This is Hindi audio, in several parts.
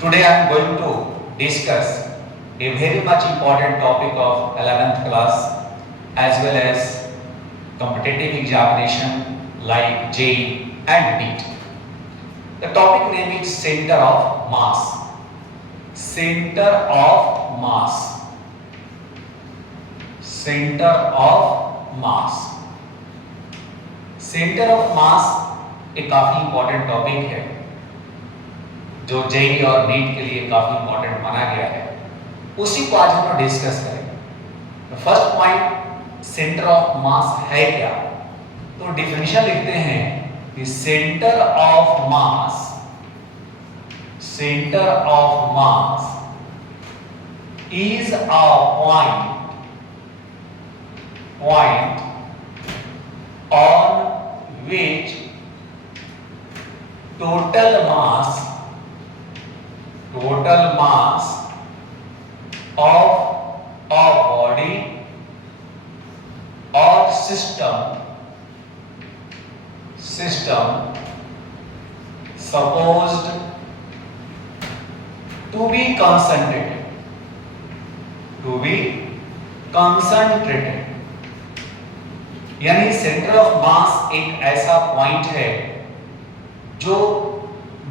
Today I am going to discuss a very much important topic of 11th class as well as competitive examination like JEE and NEET. The topic name is center of mass. Center of mass. Center of mass. Center of mass एक काफी इंपॉर्टेंट टॉपिक है जो जेईई और नीट के लिए काफी इंपॉर्टेंट माना गया है, उसी को आज हम डिस्कस करेंगे। फर्स्ट पॉइंट सेंटर ऑफ मास है क्या, तो डिफिनेशन लिखते हैं कि centre of mass is a point on which total mass of a body or system supposed to be concentrated यानी सेंटर ऑफ मास एक ऐसा पॉइंट है जो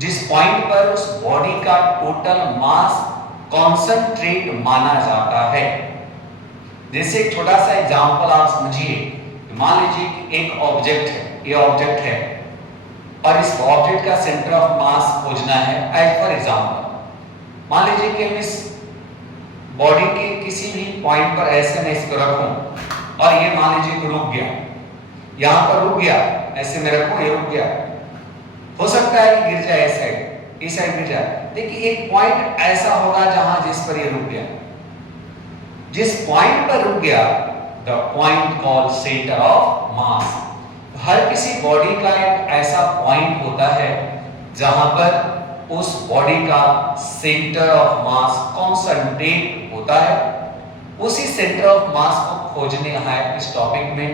जिस पॉइंट पर उस बॉडी का टोटल मास कॉन्सेंट्रेट माना जाता है। जैसे एक छोटा सा एग्जांपल आप समझिए, मान लीजिए कि एक ऑब्जेक्ट है, ये ऑब्जेक्ट है और इस ऑब्जेक्ट का सेंटर ऑफ मास खोजना है। एज फॉर एग्जांपल मान लीजिए कि हम इस बॉडी के किसी भी पॉइंट पर ऐसे मैं इसको रखूं और ये मान लीजिए कि रुक गया, यहां पर रुक गया, ऐसे मैं रखूं ये रुक गया, हो सकता है कि गिर जाए इस साइड गिर जाए। देखिए एक पॉइंट ऐसा होगा जहां जिस पर ये रुक गया, जिस पॉइंट पर रुक गया the point called centre of mass. हर किसी बॉडी का एक ऐसा पॉइंट होता है जहां पर उस बॉडी का सेंटर ऑफ मास कॉन्सेंट्रेट होता है। उसी सेंटर ऑफ मास को खोजने है इस टॉपिक में,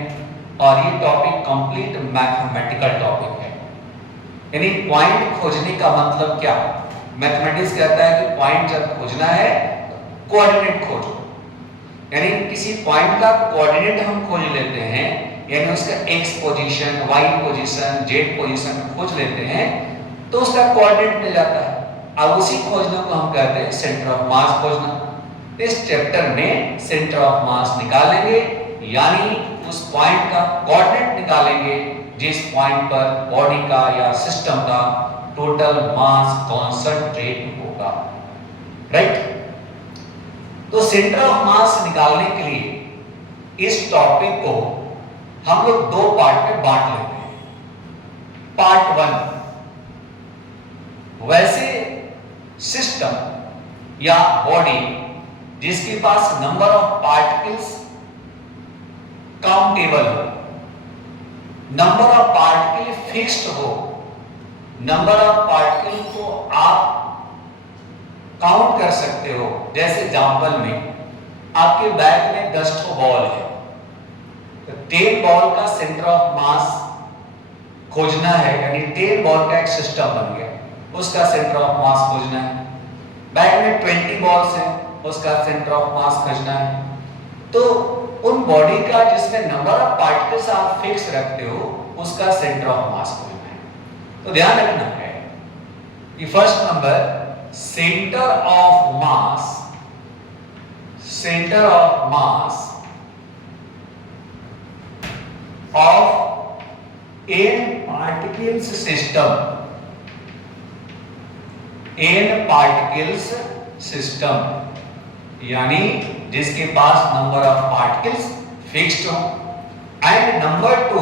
और ये टॉपिक कंप्लीट मैथमेटिकल टॉपिक है। यानी पॉइंट खोजने का मतलब क्या, मैथमेटिक्स कहता है कि पॉइंट जब खोजना है कोऑर्डिनेट खोजो, यानी किसी पॉइंट का कोऑर्डिनेट हम खोज लेते हैं, यानी उसका X position, Y position, Z position खोज लेते हैं तो उसका कोऑर्डिनेट मिल जाता है। अब उसी खोजने को हम कहते हैं सेंटर ऑफ मास खोजना। इस चैप्टर में सेंटर ऑफ मास निकालेंगे, यानी उस पॉइंट का कोऑर्डिनेट निकालेंगे जिस पॉइंट पर बॉडी का या सिस्टम का टोटल मास कॉन्सेंट्रेट होगा। राइट, तो सेंटर ऑफ मास निकालने के लिए इस टॉपिक को हम लोग दो पार्ट में बांट लेते हैं। पार्ट वन, वैसे सिस्टम या बॉडी जिसके पास नंबर ऑफ पार्टिकल्स काउंटेबल हो, नंबर ऑफ पार्टिकल फिक्स्ड हो, नंबर ऑफ पार्टिकल को आप काउंट कर सकते हो। जैसे एग्जांपल में आपके बैग में 10 ठो बॉल है, तो 10 बॉल का सेंटर ऑफ मास खोजना है, यानी 10 बॉल का एक सिस्टम बन गया, उसका सेंटर ऑफ मास खोजना है। बैग में 20 बॉल्स हैं, उसका सेंटर ऑफ मास खोजना है। तो उन बॉडी का जिसमें नंबर ऑफ पार्टिकल्स आप फिक्स रखते हो उसका सेंटर ऑफ मास खोजना है। तो ध्यान रखना है कि first number centre of mass of an particles system, यानी जिसके पास नंबर ऑफ पार्टिकल्स फिक्स्ड हो। And number two,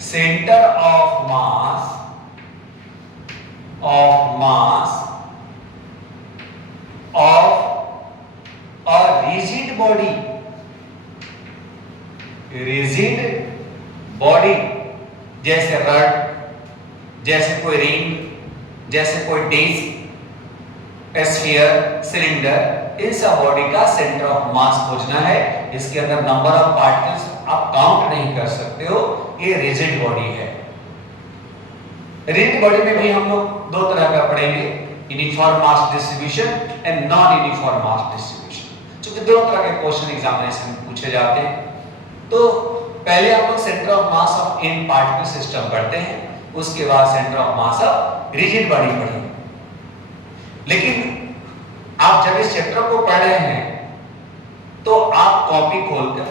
centre of mass of a rigid body, जैसे रड, जैसे कोई रिंग, जैसे कोई डिस्क, स्फीयर, सिलेंडर, इन सब बॉडी का सेंटर ऑफ मास खोजना है। इसके अंदर नंबर ऑफ पार्टिकल्स आप काउंट नहीं कर सकते हो, ये रिजिड बॉडी है। रिजिड बॉडी में भी हम लोग दो तरह का पढ़ेंगे, uniform mass distribution and non uniform mass distribution. क्योंकि दोनों तरह के क्वेश्चन एग्जामिनेशन में पूछे जाते हैं। तो पहले हम लोग centre of mass of in particle system पढ़ते हैं, उसके बाद centre of mass of rigid body पढ़ेंगे। लेकिन आप जब इस चैप्टर को पढ़ रहे हैं तो आप कॉपी खोलकर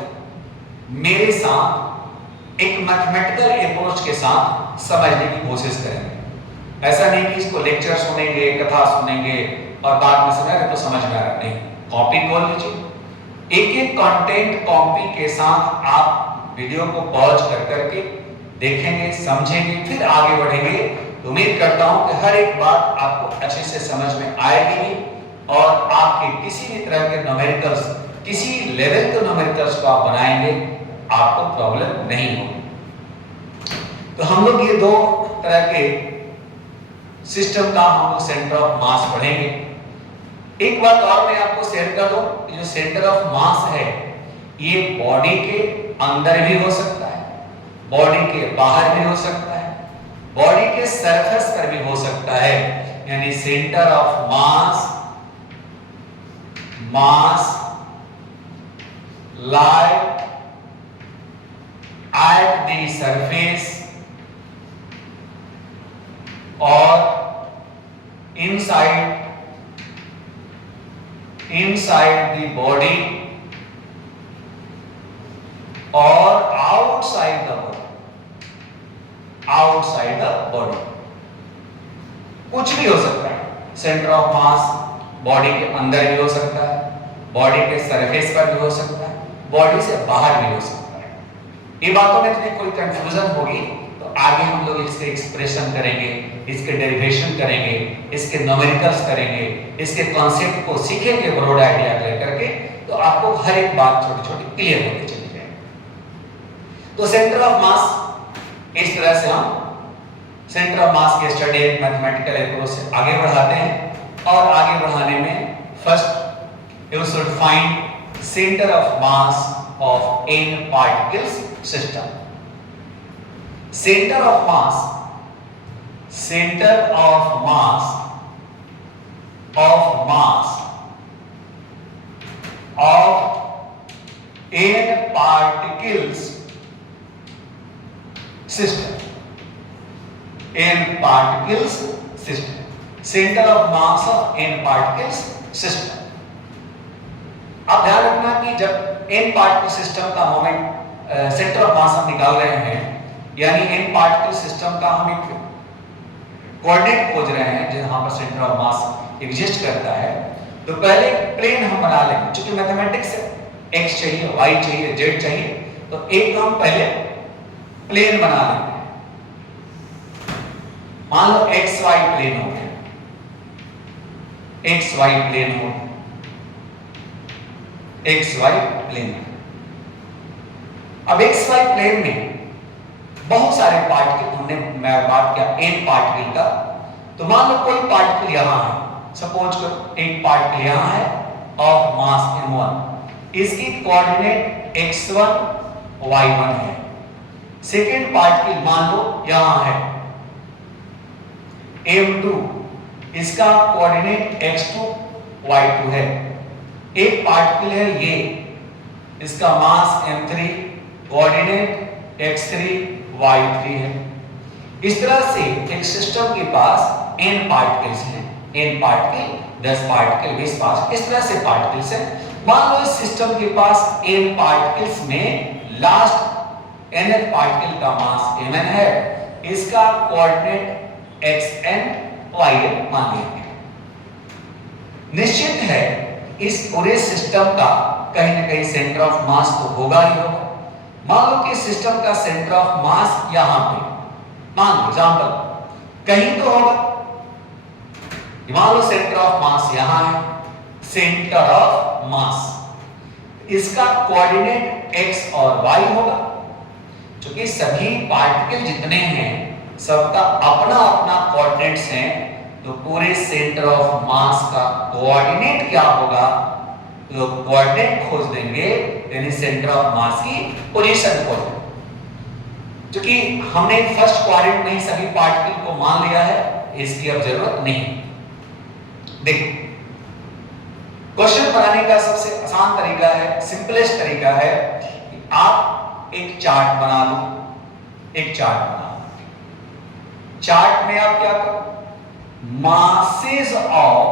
मेरे साथ एक मैथमेटिकल अप्रोच के साथ समझने की कोशिश करेंगे। ऐसा नहीं कि इसको लेक्चर सुनेंगे, कथा सुनेंगे और बाद में समझ तो समझ में आ रहा नहीं। कॉपी खोल लीजिए, एक एक कंटेंट कॉपी के साथ आप वीडियो को पॉज कर करके देखेंगे, समझेंगे, फिर आगे बढ़ेंगे। तो उम्मीद करता हूं कि हर एक बात आपको अच्छे से समझ में आएगी भी और आपके किसी भी तरह के न्यूमेरिकल्स, किसी लेवल के न्यूमेरिकल्स को आप बनाएंगे, आपको प्रॉब्लम नहीं होगी। तो हम लोग ये दो तरह के सिस्टम का हम लोग सेंटर ऑफ मास पढ़ेंगे। एक बात और मैं आपको शेयर कर दूं, जो सेंटर ऑफ मास है ये बॉडी के अंदर भी हो सकता है, बॉडी के बाहर भी हो सकता है, बॉडी के सरफेस पर भी हो सकता है। यानी centre of mass lie at the surface or inside the body or outside the body, कुछ भी हो सकता है। सेंटर ऑफ मास बॉडी के अंदर भी हो सकता है, बॉडी के सरफेस पर भी हो सकता है, बॉडी से बाहर भी हो सकता है। ये बातों में यदि कोई कंफ्यूजन होगी तो आगे हम लोग इसके एक्सप्रेशन करेंगे, इसके डेरिवेशन करेंगे, इसके न्यूमेरिकल्स करेंगे, इसके कॉन्सेप्ट को सीखेंगे ब्रॉड आइडिया लेकर के, तो आपको हर एक बात छोटी छोटी क्लियर होती चली जाएगी। तो सेंटर ऑफ मास इस तरह से हम सेंटर ऑफ मास की स्टडी एक मैथमेटिकल अप्रोच से आगे बढ़ाते हैं। और आगे बढ़ाने में first you should find centre of mass of n particles system. Center of mass of n particles system. N particles system. Center of mass of n particles system. अब ध्यान रखना कि जब n पार्टिकल सिस्टम का मोमेंट सेंटर ऑफ मास हम निकाल रहे हैं, यानी n पार्टिकल सिस्टम का हम एक कोऑर्डिनेट खोज रहे हैं जहां पर सेंटर ऑफ मास एग्जिस्ट करता है, तो पहले प्लेन हम बना लेंगे। क्योंकि मैथमेटिक्स है, x चाहिए, y चाहिए, z चाहिए, तो एक हम पहले प्लेन बना लेंगे। मान लो xy प्लेन हो गया, xy प्लेन हो गया, XY प्लेन। अब XY प्लेन में बहुत सारे पार्टिकल, हमने मैं बात किया n पार्टिकल का, तो मान लो कोई पार्टिकल यहां है, सपोज करो एक पार्टिकल यहां है ऑफ मास m1, इसकी कोऑर्डिनेट x1 y1 है। सेकेंड पार्टिकल मान लो यहां है m2, इसका कोऑर्डिनेट x2 y2 है। एक पार्टिकल है ये, इसका मास m3, कोऑर्डिनेट x3 y3 है। इस तरह से एक सिस्टम के पास n पार्टिकल्स हैं, n पार्टिकल 10 पार्टिकल 20 पार्टिकल इस तरह से पार्टिकल्स हैं। मान लो इस सिस्टम के पास n पार्टिकल्स में लास्ट nth पार्टिकल का मास mn है, इसका कोऑर्डिनेट xn yn मान लेंगे। निश्चित है इस पूरे सिस्टम का कहीं ना कहीं सेंटर ऑफ मास तो होगा ही होगा। मान लो कि सिस्टम का सेंटर ऑफ मास यहां पे, मान लो एग्जांपल कहीं तो होगा। मान लो सेंटर ऑफ मास यहां है, सेंटर ऑफ मास, इसका कोऑर्डिनेट x और y होगा। क्योंकि सभी पार्टिकल जितने हैं सबका अपना अपना कोऑर्डिनेट्स हैं, तो पूरे सेंटर ऑफ मास का कोऑर्डिनेट क्या होगा, तो कोऑर्डिनेट खोज देंगे, यानी सेंटर ऑफ मास की पोजीशन खोज देंगे। क्योंकि हमने फर्स्ट क्वाड्रेंट में ही सभी पार्टिकल को मान लिया है, इसकी अब जरूरत नहीं। देख, क्वेश्चन बनाने का सबसे आसान तरीका है, सिंपलेस्ट तरीका है कि आप एक चार्ट बना लो। एक चार्ट बना लो। चार्ट में आप क्या करो, masses of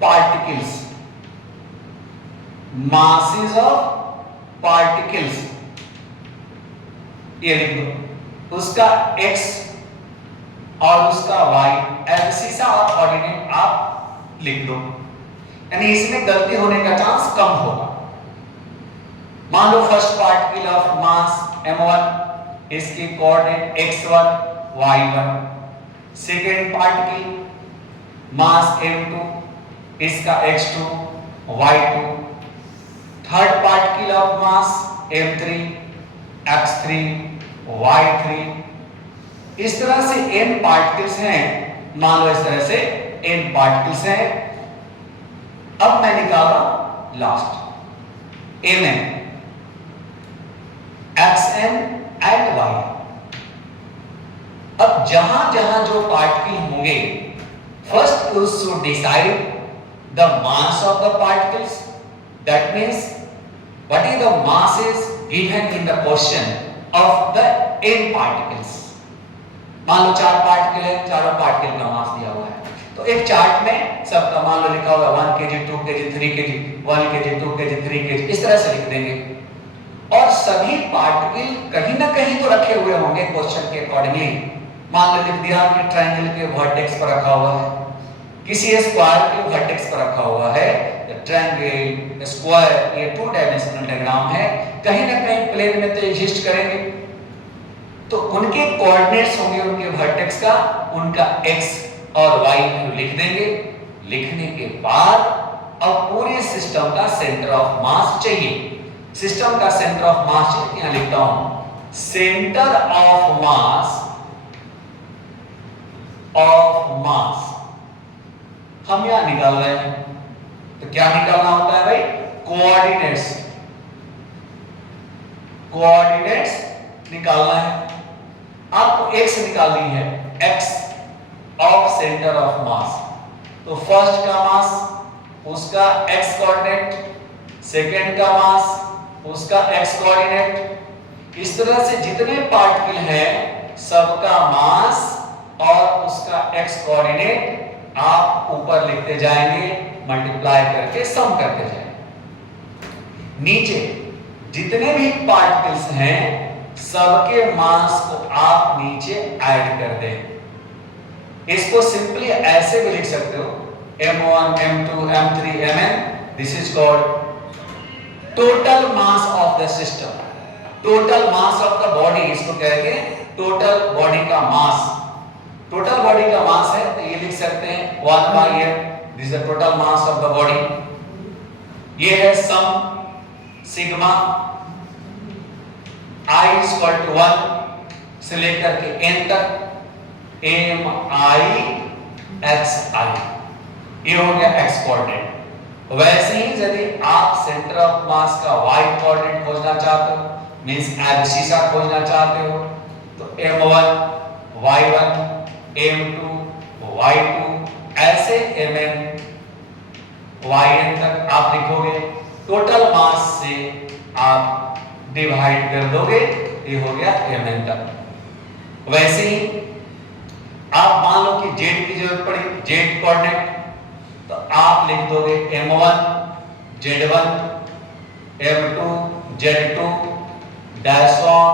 particles, masses of particles ये लिख दो, उसका x और उसका y एब्सिसा और कोऑर्डिनेट आप लिख दो, यानी इसमें गलती होने का चांस कम होगा। मान लो first particle of mass m1, इसकी coordinate x1 y1, second particle मास m2, इसका x2 y2, third particle of mass m3 x3 y3, इस तरह से n पार्टिकल्स हैं। मान लो इस तरह से n पार्टिकल्स हैं। अब मैं निकाल रहा हूं last mn xn and y। अब जहां जहां जो पार्टिकल होंगे, first you should decide the mass of the particles, that means what is the masses given in the question of the n particles। मान लो 4 पार्टिकल है, चारों पार्टिकल का मास दिया हुआ है, तो एक चार्ट में सबका मान लो लिखा हुआ 1 kg 2 kg 3 kg 1 kg 2 kg 3 kg, इस तरह से लिख देंगे। और सभी पार्टिकल कहीं ना कहीं तो रखे हुए होंगे क्वेश्चन के अकॉर्डिंगली। मान लो लिख दिया कि ट्रायंगल के वर्टेक्स पर रखा हुआ है, किसी स्क्वायर के वर्टेक्स पर रखा हुआ है। ट्रायंगल, स्क्वायर, ये 2 डायमेंशनल डायग्राम है, कहीं ना कहीं प्लेन में तो एग्जिस्ट करेंगे, तो उनके कोऑर्डिनेट्स होंगे उनके वर्टेक्स का, उनका x और y वैल्यू लिख देंगे। लिखने के बाद अब पूरे सिस्टम का सेंटर ऑफ मास चाहिए। सिस्टम का सेंटर ऑफ मास चाहिए, यहां लिखता हूं सेंटर ऑफ मास हम यहां निकाल रहे हैं, तो क्या निकालना होता है भाई, कोऑर्डिनेट्स निकालना है। आपको x निकालनी है, x of centre of mass. तो फर्स्ट का मास उसका x कोऑर्डिनेट, सेकंड का मास उसका x कोऑर्डिनेट, इस तरह से जितने पार्टिकल हैं सबका मास और उसका x कोऑर्डिनेट आप ऊपर लिखते जाएंगे, मल्टीप्लाई करके सम करते जाएंगे। नीचे जितने भी पार्टिकल्स हैं सबके मास को आप नीचे ऐड कर दें। इसको सिंपली ऐसे भी लिख सकते हो, m1 m2 m3 mn, this is called total mass of the system, total mass of the body, इसको कहते हैं टोटल बॉडी का मास। टोटल बॉडी का मास है तो ये लिख सकते हैं 1/m, this is the total mass of the body. ये है सम sigma I is equal to 1 से लेकर के n तक mi xi, ये हो गया x कोऑर्डिनेट। वैसे ही यदि आप सेंटर ऑफ मास का y कोऑर्डिनेट खोजना चाहते हो, मींस एब्सिसा खोजना चाहते हो, तो m1 y1 m2 y2 ऐसे mn yn तक आप लिखोगे। टोटल मास से आप डिवाइड कर दोगे, ये हो गया mn तक। वैसे ही आप मान लो कि z की जरूरत पड़ी, z कोऑर्डिनेट, तो आप लिख दोगे m1 z1 m2 z2 dash on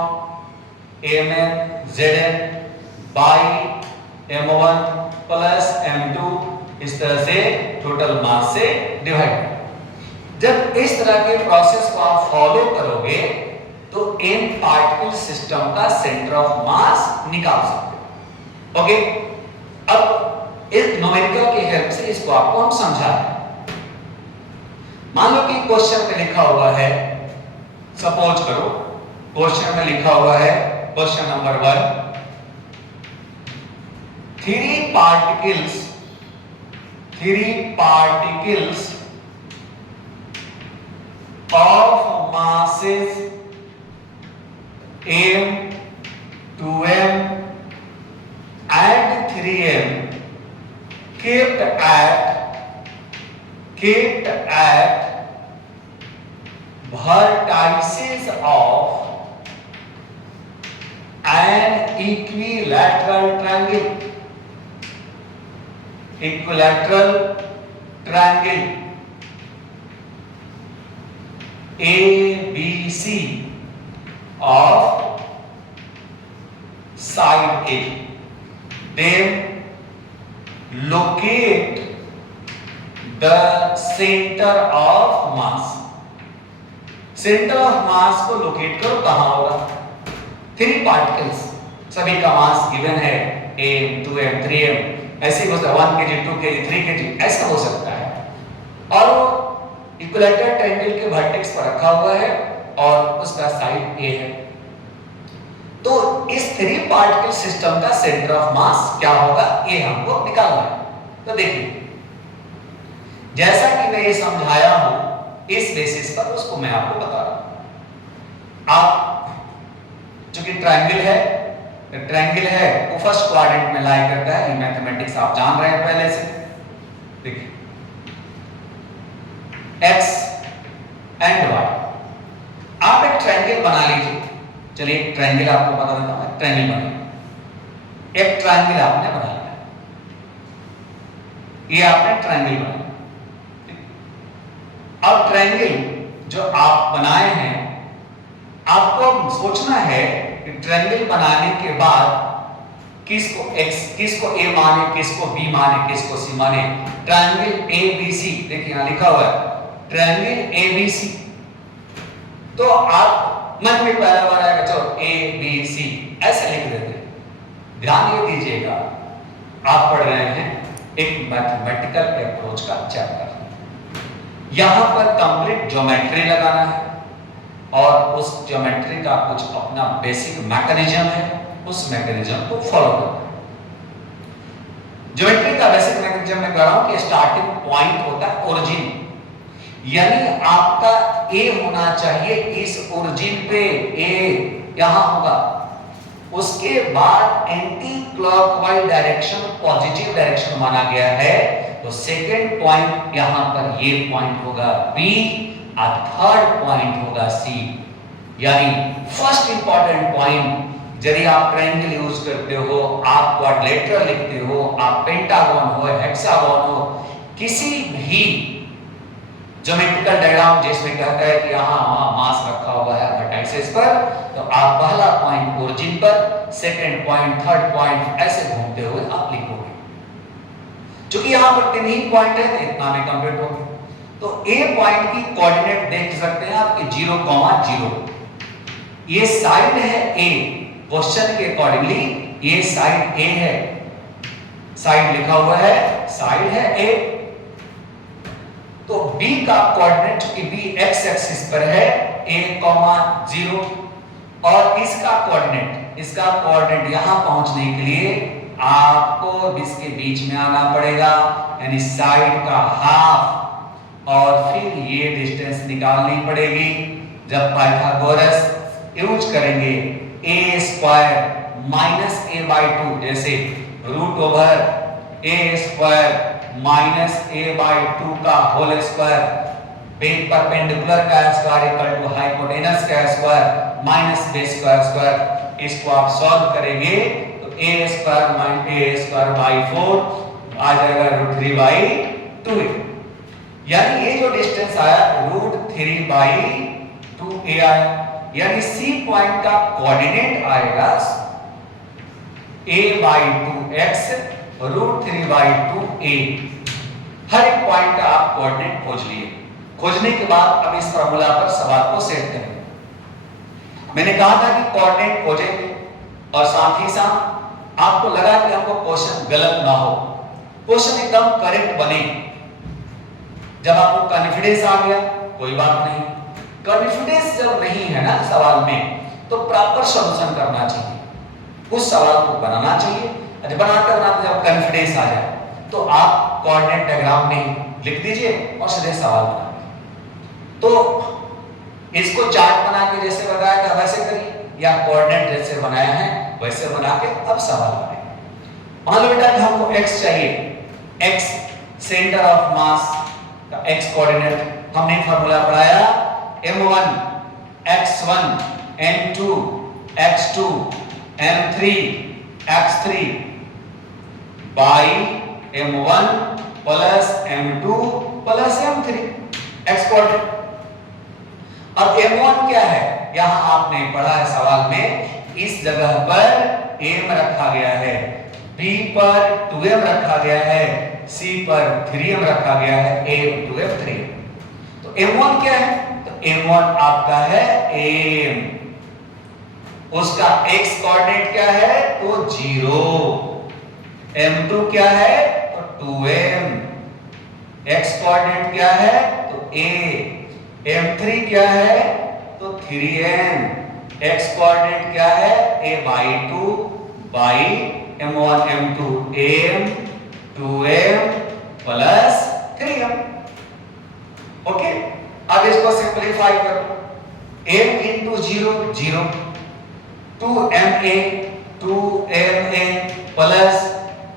mn zn by m1 plus m2, इस तरह से टोटल मास से डिवाइड। जब इस तरह के प्रोसेस को आप फॉलो करोगे तो n पार्टिकल सिस्टम का सेंटर ऑफ मास निकाल सकते हो। ओके, अब इस न्यूमेरिकल की हेल्प से इसको आपको हम समझाएं। मान लो कि क्वेश्चन में लिखा हुआ है, सपोज करो क्वेश्चन में लिखा हुआ है, question number 1, 3 particles of masses m, 2m and 3m kept at vertices of an equilateral triangle ABC of side A. Then locate the center of mass. Centre of मास को लोकेट करो, कहां होगा? 3 पार्टिकल्स, सभी का मास गिवन है m 2m 3m, ऐसे हो सकता है 1 kg 2 kg 3 kg, ऐसा हो सकता है। और वो इक्विलैटरल ट्रायंगल के वर्टेक्स पर रखा हुआ है और उसका साइड A है। तो इस 3 पार्टिकल सिस्टम का सेंटर ऑफ मास क्या होगा, ये हमको निकालना है। तो देखिए, जैसा कि मैं ये समझाया हूं, इस बेसिस पर उसको मैं आपको बता रहा हूं। आप जो कि ट्रायंगल है वो फर्स्ट क्वाड्रेंट में लाई करता है, ये मैथमेटिक्स आप जान रहे हैं पहले से। देखिए, x एंड y, आप एक ट्रायंगल बना लीजिए। चलिए एक ट्रायंगल आपको बता देता हूं, ट्रायंगल बना, एक ट्रायंगल आपने बना लिया, ये आपने ट्रायंगल बनाया। अब ट्रायंगल जो आप बनाए हैं, आपको सोचना है कि ट्रायंगल बनाने के बाद किसको x, किसको a माने, किसको b माने, किसको c माने। ट्रायंगल ABC, देखिए यहां लिखा हुआ है ट्रायंगल ABC। तो आप मन में पहला बार आएगा, चलो ABC ऐसे लिख देते हैं। ध्यान ये दीजिएगा, आप पढ़ रहे हैं एक मैथमेटिकल अप्रोच का चैप्टर, यहां पर कंप्लीट ज्योमेट्री लगाना है और उस ज्योमेट्री का कुछ अपना बेसिक मैकेनिज्म है, उस मैकेनिज्म को फॉलो करना है। ज्योमेट्री का बेसिक मैकेनिज्म मैं कह रहा हूं कि स्टार्टिंग पॉइंट होता है ओरिजिन, यानी आपका A होना चाहिए इस ओरिजिन पे, A यहां होगा। उसके बाद anti clockwise direction positive direction माना गया है, तो सेकेंड पॉइंट यहां पर ये पॉइंट होगा B और थर्ड पॉइंट होगा C। यानी फर्स्ट इंपॉर्टेंट पॉइंट, यदि आप ट्रायंगल यूज करते हो, आप क्वाड्रिलेटरल लिखते हो, आप पेंटागन हो, हेक्सागन हो, किसी भी ज्योमेट्रिकल डायग्राम जिसमें कहता है कि यहाँ मास रखा हुआ है वर्टाइसेस पर, तो आप पहला पॉइंट ओरिजिन पर, सेकंड पॉइंट, थर्ड पॉइंट, ऐसे घूमते हुए आप लिखोगे। क्योंकि यहाँ पर 3 ही पॉइंट है, तो इतना में कंप्लीट हो गया। तो A पॉइंट की कोऑर्डिनेट देख सकते हैं आपके 0,0, ये साइड है A, क्वेश्चन के अकॉर्डिंगली ये साइड A है, साइड लिखा हुआ है, साइड है A। तो B का कोऑर्डिनेट, चूंकि B x एक्सिस पर है, A,0, और इसका कोऑर्डिनेट यहां पहुंचने के लिए आपको इसके बीच में आना पड़ेगा, यानी साइड का हाफ, और फिर ये डिस्टेंस निकालनी पड़ेगी। जब पाइथागोरस यूज करेंगे a² -a/2, जैसे √a² -a/2 का होल स्क्वायर, परपेंडिकुलर का स्क्वायर इक्वल टू हाइपोटेनस का स्क्वायर माइनस b² स्क्वायर। इसको आप सॉल्व करेंगे तो a² - a²/4 आ जाएगा √3/2a। यानी ये जो डिस्टेंस आया √3/2a आया, यानी C पॉइंट का कोऑर्डिनेट आएगा a/2x √3/2a। हर एक पॉइंट का आप कोऑर्डिनेट खोज लिए। खोजने के बाद अब इस फार्मूला पर सवाल को सेट करेंगे। मैंने कहा था कि कोऑर्डिनेट खोजेंगे और साथ ही साथ आपको लगा कि हमको क्वेश्चन गलत ना हो, क्वेश्चन एकदम करेक्ट बने। जब आपको कॉन्फिडेंस आ गया कोई बात नहीं, कॉन्फिडेंस जब नहीं है ना सवाल में, तो प्रॉपर सॉल्यूशन करना चाहिए, उस सवाल को बनाना चाहिए। बनाते जब कॉन्फिडेंस आ जाए तो आप कोऑर्डिनेट डायग्राम में लिख दीजिए और सीधे सवाल बना लीजिए। तो इसको चार्ट बना के जैसे बताया था वैसे करिए, या कोऑर्डिनेट जैसे बनाया है वैसे बना के अब सवाल बनाइए। मान लो बेटा हमको x चाहिए, x सेंटर ऑफ मास का x कोऑर्डिनेट हमने फार्मूला पढ़ाया m1 x1 m2 x2 m3 x3 by m1 plus m2 plus m3 x coordinate. अब m1 क्या है, यहां आपने पढ़ा है सवाल में, इस जगह पर m रखा गया है, b पर 2m रखा गया है, c पर 3m रखा गया है, m 2m 3m। तो m1 क्या है, तो m1 आपका है m, उसका x कोऑर्डिनेट क्या है तो 0, m2 क्या है तो 2m, x कोऑर्डिनेट क्या है तो a, m3 क्या है तो 3m, x कोऑर्डिनेट क्या है a by 2 by m1 m2 m 2m plus 3m। Okay, अब इसको सिंपलीफाई करो, m into 0 0, 2ma 2ma plus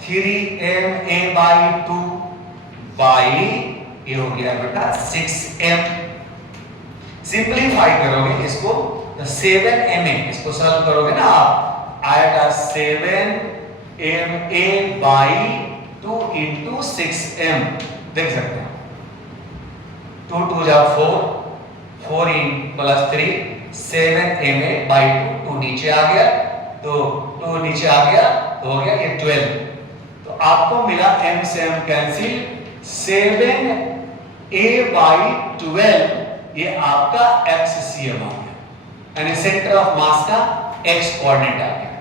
3ma by 2 by ये हो गया बेटा 6m। सिंपलीफाई करोगे इसको तो 7ma, इसको सॉल्व करोगे ना आप, आएगा 7ma by 2 into 6m, देख सकते हैं 2 2 जा 4, 4 in प्लस 3, 7ma by 2, 2 नीचे आ गया तो 2 नीचे आ गया तो हो गया ये 12। तो आपको मिला m से m कैंसिल, 7a by 12 ये आपका XCM आ गया, यानी सेंटर ऑफ मास का x कोऑर्डिनेट आ गया,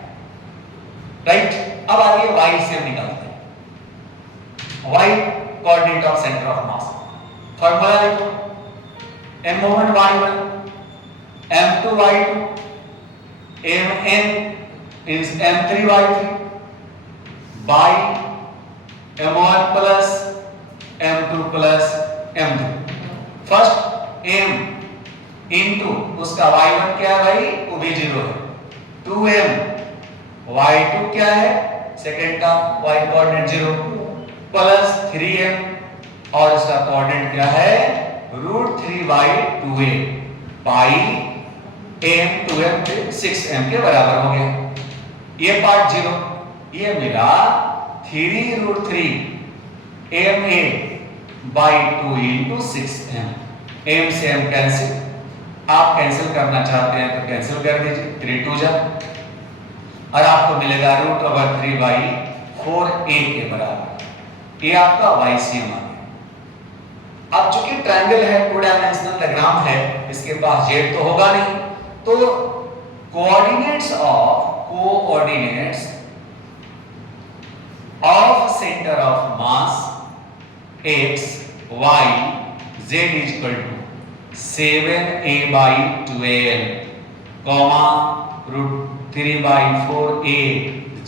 राइट। अब आगे y से हम निकालते हैं, y coordinate of centre of mass, formula लिखो m1 y1 m2 y2 mn is m3 y3 by m1 plus m2 plus m3। First m into उसका y1 क्या है भाई, वो भी 0 है, 2m y2 क्या है सेकंड का y कोऑर्डिनेट 0 प्लस 3m और इसका कोऑर्डिनेट क्या है √3 by 2a by m 2m 6m के बराबर हो गया। ये पार्ट 0, ये मिला 3√3 ma by 2 into 6m, m से m कैंसिल, आप कैंसिल करना चाहते हैं तो कैंसिल कर दीजिए, 3 2 जा, और आपको मिलेगा √3 by 4a के बराबर, ये आपका YCM आ गया। अब चूंकि ट्रायंगल है, 2 डायमेंशनल डायग्राम है, इसके पास z तो होगा नहीं, तो coordinates of centre of mass x y z is equal to 7a by 12 comma √3 by 4a,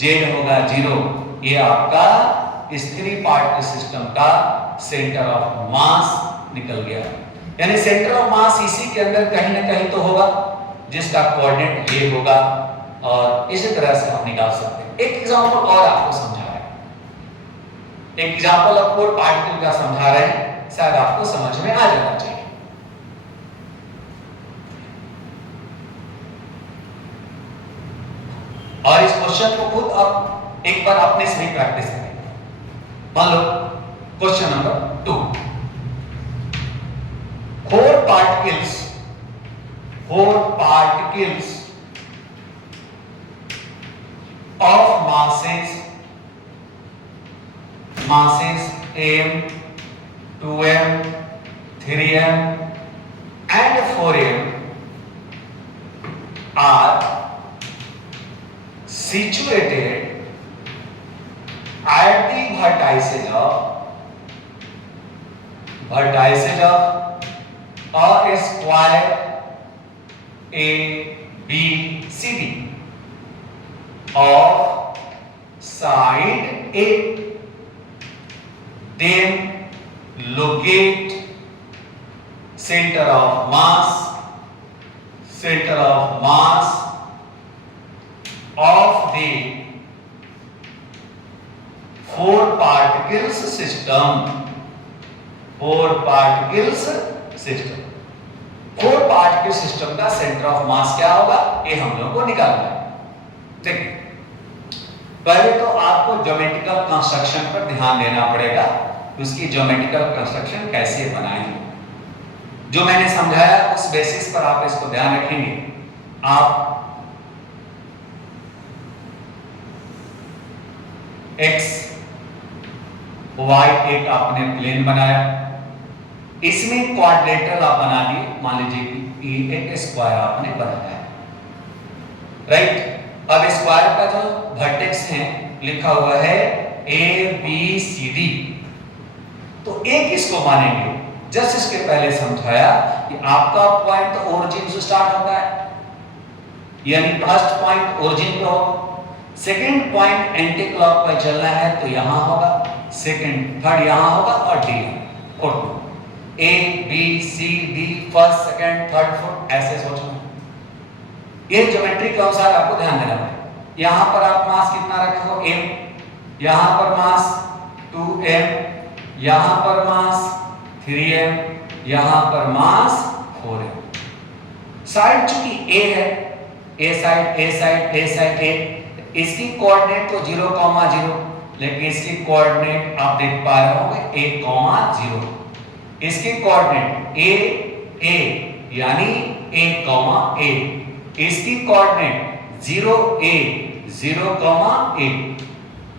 z होगा 0, ये आपका इस 3 पार्ट सिस्टम का सेंटर ऑफ मास निकल गया। यानी सेंटर ऑफ मास इसी के अंदर कहीं ना कहीं तो होगा जिसका कोऑर्डिनेट ये होगा, और इसी तरह से हम निकाल सकते हैं। एक एग्जांपल और आपको समझा रहे हैं, एक एग्जांपल ऑफ 4 पार्टिकल का समझा रहे हैं, शायद आपको समझ में आ जाना चाहिए। और इस क्वेश्चन को खुद आप एक बार अपने से ही प्रैक्टिस करें। मान लो question number 2, 4 particles of masses m 2m 3m and 4m are situated at the vertices of a square ABCD of side A, then locate center of mass of the four particles system, four particles system. Four particle system का सेंटर ऑफ मास क्या होगा, ये हम लोगों को निकालना है। देखिए, पहले तो आपको ज्योमेट्रिकल कंस्ट्रक्शन पर ध्यान देना पड़ेगा, उसकी ज्योमेट्रिकल कंस्ट्रक्शन कैसे बनाएंगे। जो मैंने समझाया उस बेसिस पर आप इसको ध्यान रखेंगे। आप x y एक आपने प्लेन बनाया, इसमें क्वाड्रेटर आप बना दिए, मान लीजिए कि एक स्क्वायर आपने बनाया है, राइट। अब स्क्वायर का जो वर्टेक्स है लिखा हुआ है ABCD, तो एक इसको मानेंगे। जस्ट इसके पहले समझाया कि आपका पॉइंट तो ओरिजिन से स्टार्ट होता है, यानी फर्स्ट पॉइंट ओरिजिन पे होगा, सेकंड पॉइंट एंटी क्लॉक पर चलना है तो यहां होगा, सेकंड थर्ड यहां होगा और D fourth, A B C D first second third fourth, ऐसे सोचना। ये ज्योमेट्री के अनुसार आपको ध्यान देना पड़ेगा। यहां पर आप मास कितना रखे हो m, यहां पर मास 2m, यहां पर मास 3m, यहां पर मास 4m। साइड चूंकि a है, a साइड a, इसकी कोऑर्डिनेट तो 0,0, लेकिन इसकी कोऑर्डिनेट आप देख पा रहे होंगे 1,0। इसकी कोऑर्डिनेट a यानी a, इसकी कोऑर्डिनेट 0a 0,a,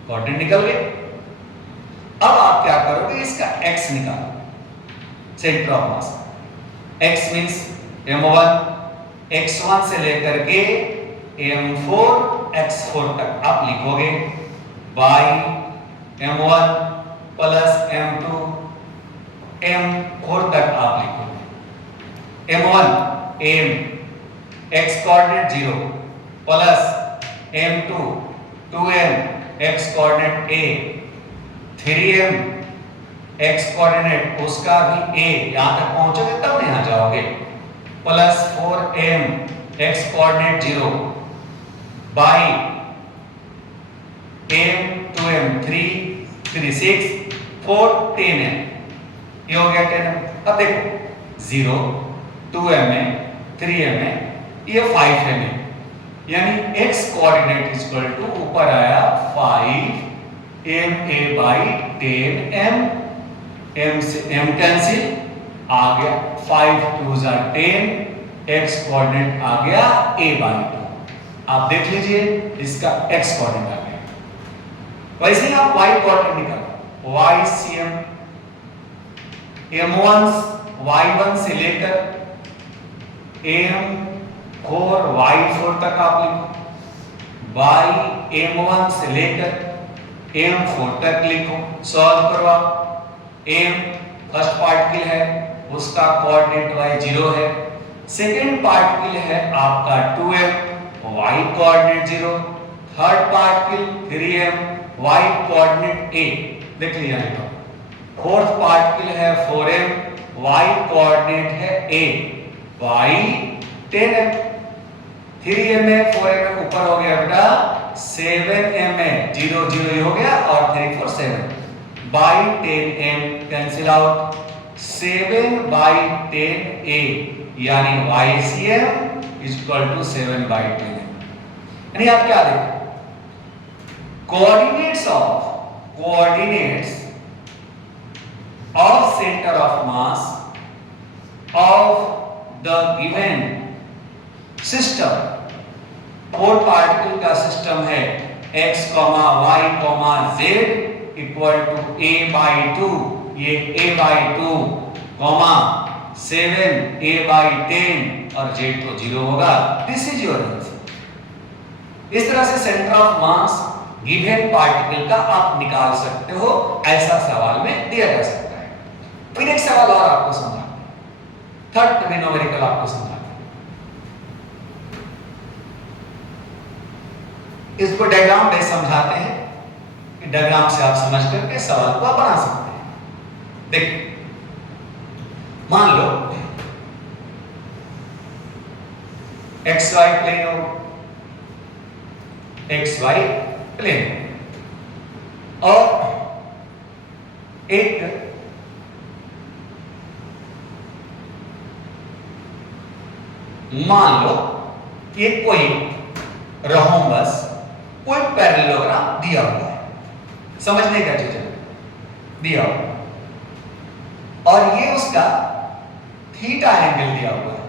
कोऑर्डिनेट निकल गए। अब आप क्या करोगे, इसका x निकालो, centre of mass. x means m1, x1 से लेकर के m4 x4 तक आप लिखोगे by m1 plus m2 m4 तक आप लिखोगे। m1 m x coordinate 0 plus m2 2m x coordinate a, 3m x coordinate उसका भी a, यहां तक पहुंचोगे तब यहां जाओगे, plus 4m x coordinate 0 by m 2m 3 6 4 10m, ये हो गया 10m। अब देखो 0 2m है 3m है, ये 5m है, यानी x कोऑर्डिनेट इक्वल टू ऊपर आया 5ma बाई 10m, m से m कैंसिल आ गया, 5 2 10, x कोऑर्डिनेट आ गया a बाई 2। आप देख लीजिए इसका x कोऑर्डिनेट आ गया। वैसे ही आप y कोऑर्डिनेट निकालो, ycm m1 y1 से लेकर m4 y4 तक आप लिखो, y m1 से लेकर m4 तक लिखो, सॉल्व करो। m फर्स्ट पार्टिकल है उसका कोऑर्डिनेट y0 है, सेकंड पार्टिकल है आपका 2m, y coordinate 0, third particle 3m, y coordinate a, देख लिया है। फोर्थ पार्टिकल है 4m, y कोऑर्डिनेट है a, y 10m, 3m है 4m है, ऊपर हो गया बेटा 7m है, 0 0 हो गया और 3 4 7 by 10m cancel out, 7 by 10a यानी ycm equal to 7 by 10m। यानी आप क्या देखो, coordinates of centre of mass of the given system, four particle का सिस्टम है x, y, z equal to a by 2, ये a बाई 2, 7 a बाई 10 और z तो 0 होगा। This is your answer. इस तरह से centre of mass given particle का आप निकाल सकते हो, ऐसा सवाल में दिया जा सकता है। फिर एक सवाल और आपको समझाते हैं, थर्ड न्यूमेरिकल आपको समझाते हैं। इसको डायग्राम पे समझाते हैं, डायग्राम से आप समझ करके सवाल को बना सकते हैं। देखिए मान लो xy प्लेन हो, xy प्लेन और एक मान लो कि कोई रोम्बस कोई पैरेललोग्राम दिया हुआ है, समझने का चीज दिया हुआ और ये उसका थीटा एंगल दिया हुआ है,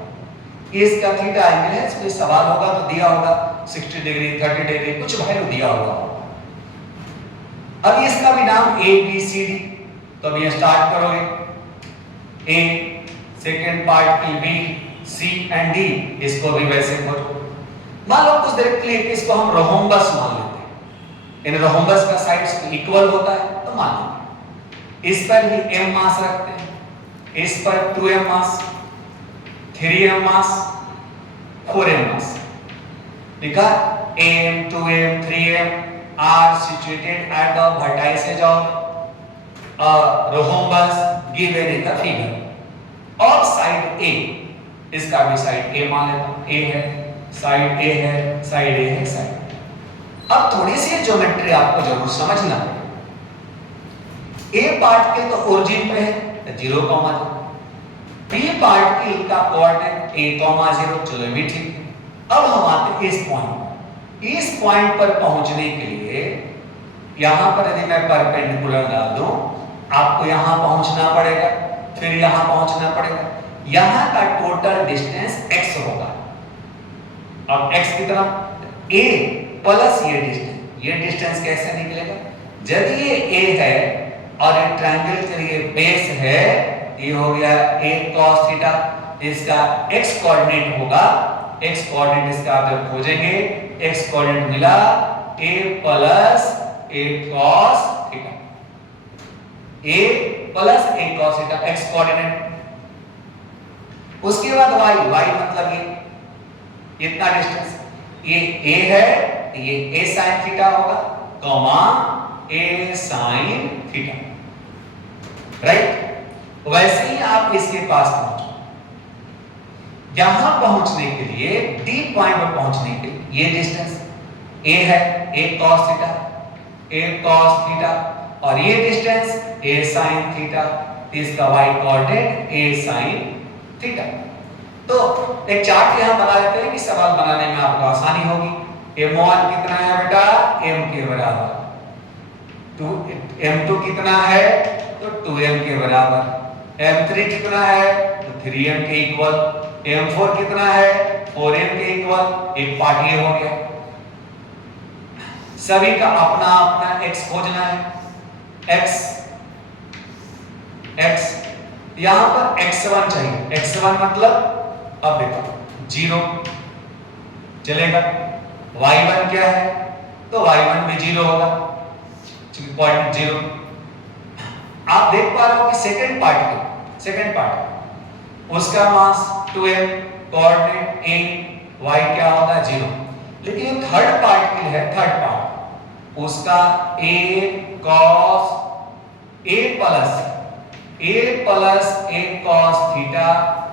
ये इसका थीटा एंगल है। इसमें सवाल होगा तो दिया होगा 60 डिग्री 30 डिग्री कुछ वैल्यू दिया होगा। अब इसका भी नाम ए बी सी डी, तो अब ये स्टार्ट करोगे ए, सेकेंड पार्ट की बी, सी एंड डी, इसको भी वैसे करो। मान लो कुछ देर के लिए इसको हम रोम्बस मान लेते हैं, इन रोम्बस का साइड्स इक्वल होता है तो मान लेते हैं। इस पर भी m मास रखते हैं, इस पर 2m मास, 3m मास, 4m मास। लिखा am 2m 3m are situated at the vertices of a rhombus given in the figure। और साइड a, इसका भी साइड a मान लेता हूं, a है, साइड a है, साइड a है, साइड। अब थोड़ी सी ज्योमेट्री आपको जरूर समझना है। a पार्टिकल तो ओरिजिन पे है 0, 0, b पार्टिकल का कोऑर्डिनेट a, 0, चलो भी ठीक है। अब हम आते हैं इस पॉइंट, इस पॉइंट पर पहुंचने के लिए यहां पर यदि मैं परपेंडिकुलर डाल दूं, आपको यहां पहुंचना पड़ेगा, फिर यहां पहुंचना पड़ेगा। यहां का टोटल डिस्टेंस x होगा। अब x कितना, a प्लस ये डिस्टेंस कैसे निकलेगा? यदि ये a है और ये ट्रायंगल के लिए बेस है, ये हो गया a cos थीटा, इसका x कोऑर्डिनेट होगा, x कोऑर्डिनेट इसका आप जब खोजेंगे, x कोऑर्डिनेट मिला a plus a cos theta, a plus a cos theta x coordinate. उसके बाद y मतलब ये इतना डिस्टेंस, ये a है, ये a sin थीटा होगा, comma a sin theta, right. वैसे ही आप इसके पास पहुंचो, यहां पहुंचने के लिए डी पॉइंट पर पहुंचने के लिए ये डिस्टेंस a है, a cos theta, a cos theta, और ये डिस्टेंस a sin थीटा, इसका y coordinate a sin theta. तो एक चार्ट यहां बना लेते हैं कि सवाल बनाने में आपको आसानी होगी। m1 कितना है बेटा, m के बराबर, m2 कितना है तो 2m के बराबर, m3 कितना है तो 3m के इक्वल, m4 कितना है 4m के इक्वल। एक पार्ट ये हो गया, सभी का अपना अपना x खोजना है, x यहां पर x1 चाहिए, x1 मतलब अब देखो 0 चलेगा, y1 क्या है तो y1 भी 0 होगा, पॉइंट 0। आप देख पा रहे हो कि सेकंड पार्ट उसका मास 2m, कोऑर्डिनेट a, y क्या होगा 0। लेकिन ये थर्ड पार्टिकल है, थर्ड पार्ट उसका a cos a plus a cos theta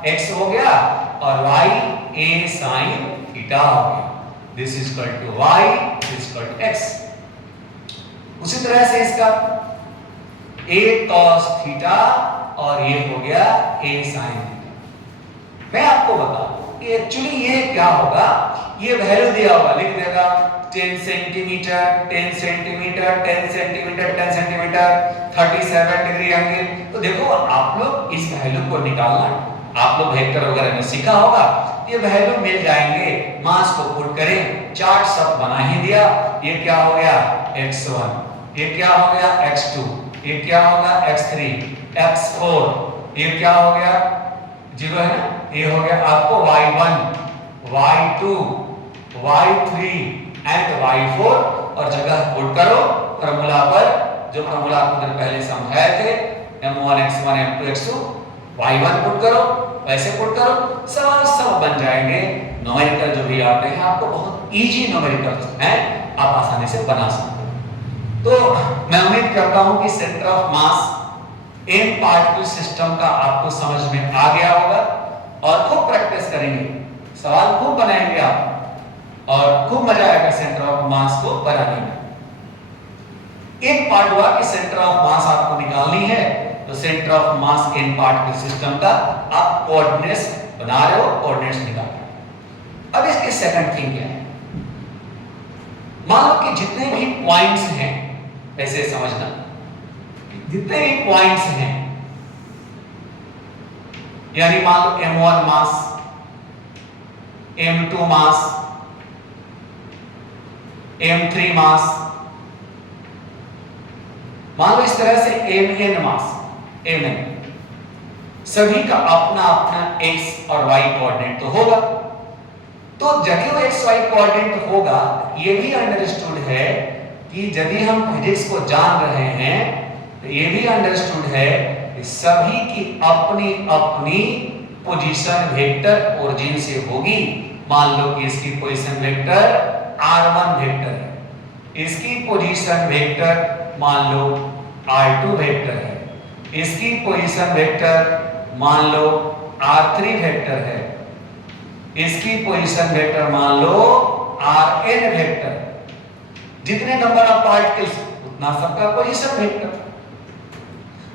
x हो गया और y a sin थीटा हो गया। This is equal to y, this is equal to x। उसी तरह से इसका a cos थीटा और ये हो गया a sin थीटा। मैं आपको बता दूं कि एक्चुअली ये क्या होगा, ये वैल्यू दिया होगा, लिख देगा 10 centimetre 10 centimetre 10 centimetre 10 centimetre 37 degree angle. तो देखो आप लोग इस वैल्यू को निकालना, आप लोग वेक्टर वगैरह में सीखा होगा, ये वैल्यू मिल जाएंगे। मास को पुट करें, चार्ट सब बना ही दिया। ये क्या हो गया x1, ये क्या हो गया x2, ये क्या होगा x3, x4, ये क्या हो गया 0 है ना, ये हो गया आपको y1, y2, y3 and y4 और जगह पुट करो फार्मूला पर, जो फार्मूला आपने पहले समझाए थे m1 x1 m2 x2, y1 put करो, वैसे पुट करो, सवाल सब बन जाएंगे। न्यूमेरिकल जो भी आते हैं आपको बहुत इजी न्यूमेरिकल हैं, आप आसानी से बना सकते हो। तो मैं उम्मीद करता हूं कि centre of mass in particle system का आपको समझ में आ गया होगा और खूब प्रैक्टिस करेंगे, सवाल खूब बनाएंगे आप, और खूब मजा आएगा सेंटर ऑफ मास को बनाने में। एक पार्ट हुआ कि सेंटर ऑफ मास आपको निकालनी है, तो centre of mass in particle system का आप कोऑर्डिनेट्स बना रहे हो, कोऑर्डिनेट्स निकाल रहे हो। अब इसकी सेकंड थिंग क्या है, मान लो कि जितने भी पॉइंट्स हैं, ऐसे समझना, जितने भी पॉइंट्स हैं, यानी मान लो m1 मास, m2 मास, m3 मास, मान लो इस तरह से mn मास, mn, सभी का अपना अपना x और y कोऑर्डिनेट तो होगा। तो यदि वो x y कोऑर्डिनेट होगा, ये भी अंडरस्टूड है कि यदि हम फिजिक्स को जान रहे हैं तो ये भी अंडरस्टूड है कि सभी की अपनी अपनी पोजीशन वेक्टर ओरिजिन से होगी। मान लो कि इसकी पोजीशन वेक्टर r1 वेक्टर है, इसकी पोजीशन वेक्टर मान लो r2 वेक्टर है, इसकी पोजीशन वेक्टर मान लो r3 वेक्टर है, इसकी पोजीशन वेक्टर मान लो rn वेक्टर। जितने नंबर ऑफ पार्टिकल्स उतना सबका पोजीशन वेक्टर।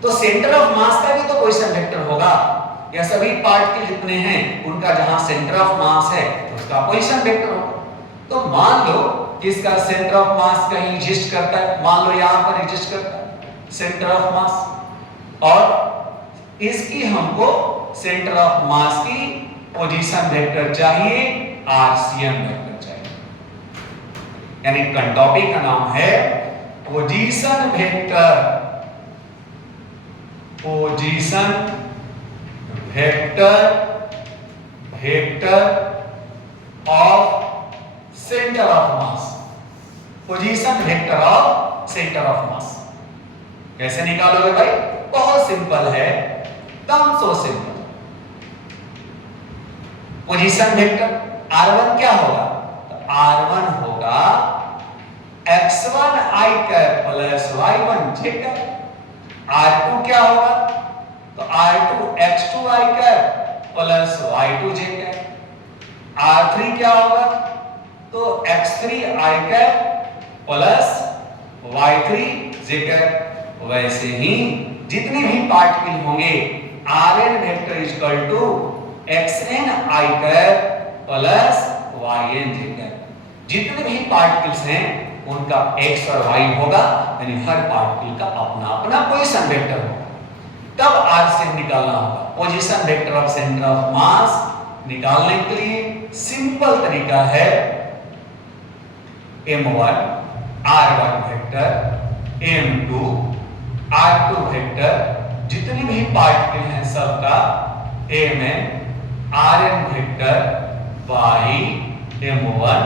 तो सेंटर ऑफ मास का भी तो पोजीशन वेक्टर होगा, या सभी पार्टिकल जितने हैं उनका जहां सेंटर ऑफ मास है उसका पोजीशन वेक्टर होगा। तो मान लो कि इसका सेंटर ऑफ मास कहीं एग्जिस्ट करता है, मान लो यहां पर एग्जिस्ट करता है सेंटर ऑफ मास, और इसकी हमको सेंटर ऑफ मास की पोजीशन वेक्टर चाहिए, आरसीएम वेक्टर चाहिए। यानी टॉपिक का नाम है position vector, position vector, vector of centre of mass, position vector of centre of मास। कैसे निकालोगे भाई? बहुत सिंपल है, एकदम so simple. Position vector r1 क्या होगा? तो r1 होगा x1 i cap plus y1 j cap. r2 क्या होगा? तो r2 x2 i cap plus y2 j cap. r3 क्या होगा? तो x3 i cap plus y3 j cap. वैसे ही जितने भी पार्टिकल होंगे rn vector equal to xn i cap plus yn j cap. जितने भी पार्टिकल्स हैं उनका x और y होगा, यानी हर पार्टिकल का अपना अपना पोजीशन वेक्टर होगा। तब आरसीएम निकालना होगा, position vector of centre of मास। निकालने के लिए सिंपल तरीका है m1 r1 vector, m2 r2 vector, जितने भी पार्टिकल हैं सबका mn rn vector by m1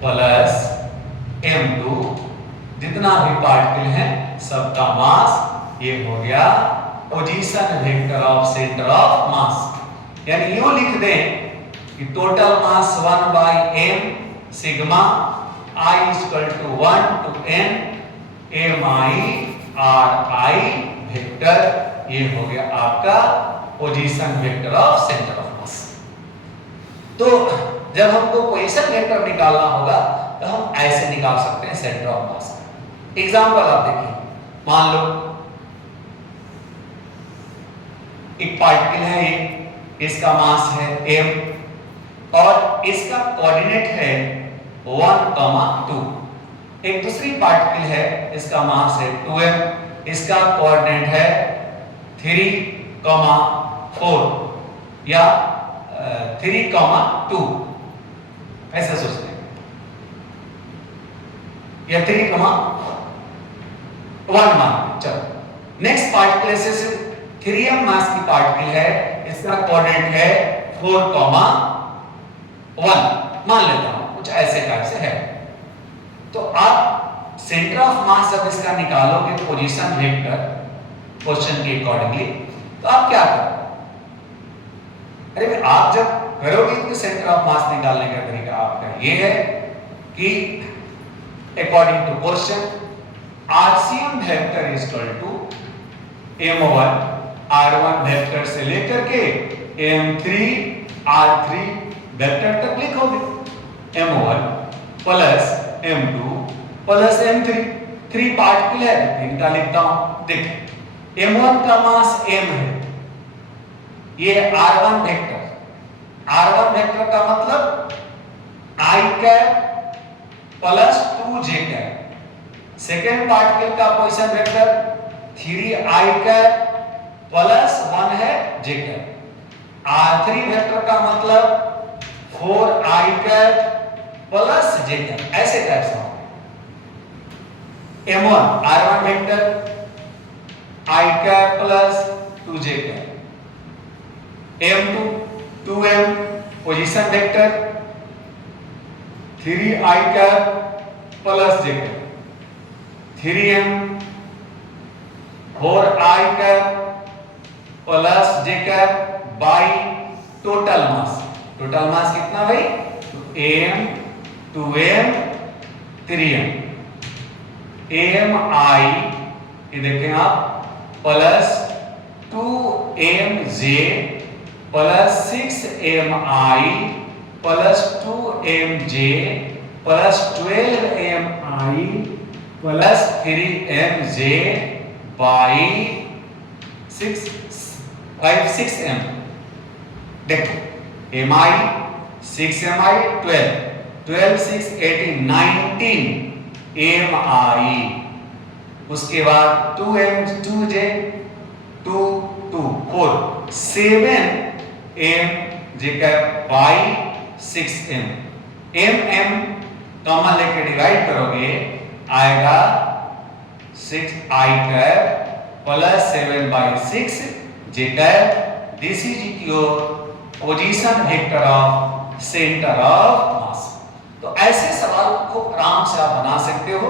plus m2, जितना भी पार्टिकल है सबका मास। ये हो गया position vector of centre of mass. यानी यूं लिख दें कि total mass 1 by m sigma i equal to 1 to n mi ri vector. ये हो गया आपका position vector of centre of mass. तो जब हमको पोजीशन वेक्टर निकालना होगा तो हम ऐसे निकाल सकते हैं सेंटर ऑफ मास। एग्जांपल आप देखिए, मान लो एक पार्टिकल है, ये इसका मास है m और इसका कोऑर्डिनेट है 1, 2। एक दूसरी पार्टिकल है, इसका मास है 2m, इसका कोऑर्डिनेट है 3, 4 या 3, 2, ऐसे सोचते हैं, या 3, 1 मान। चलो नेक्स्ट पार्टिकल से 3m मास की पार्टिकल है, इसका कोऑर्डिनेट है 4, 1 मान लेता हूं, कुछ ऐसे टाइप से है। तो आप सेंटर ऑफ मास जब इसका निकालोगे पोजीशन वेक्टर क्वेश्चन के अकॉर्डिंगली, तो आप क्या करोगे? अरे भाई आप जब करोगे तो सेंटर ऑफ मास निकालने का तरीका आपका ये है कि according to question RCM vector is equal to m1 r1 vector से लेकर के m3 r3 वेक्टर तक लिखोगे। m1 plus m2 plus m3, 3 particle है, इनका लिखता हूं। देखिए m1 का मास m है, ये r1 वेक्टर। r1 वेक्टर का मतलब i cap plus 2j cap. Second particle का position vector 3i cap plus 1 है j कैप। r3 वेक्टर का मतलब 4i cap plus j cap. ऐसे टाइप से m1 r1 vector i cap plus 2j cap. m2 2m position vector 3i cap plus j cap. 3m 4i cap plus j cap by total mass. Total mass कितना भाई? am 2m 3m ami ये देखें आप plus 2mj plus 6mi plus 2mj plus 12mi plus 3mj by 6m। देखो mi 6mi 12 6 18 19mi। उसके बाद 2m 2j 2 2 4 7m j cap by 6m। m common लेके डिवाइड करोगे आएगा 6i cap plus 7 by 6 j cap. This is your position vector of centre of mass. तो ऐसे सवाल को आराम से आप बना सकते हो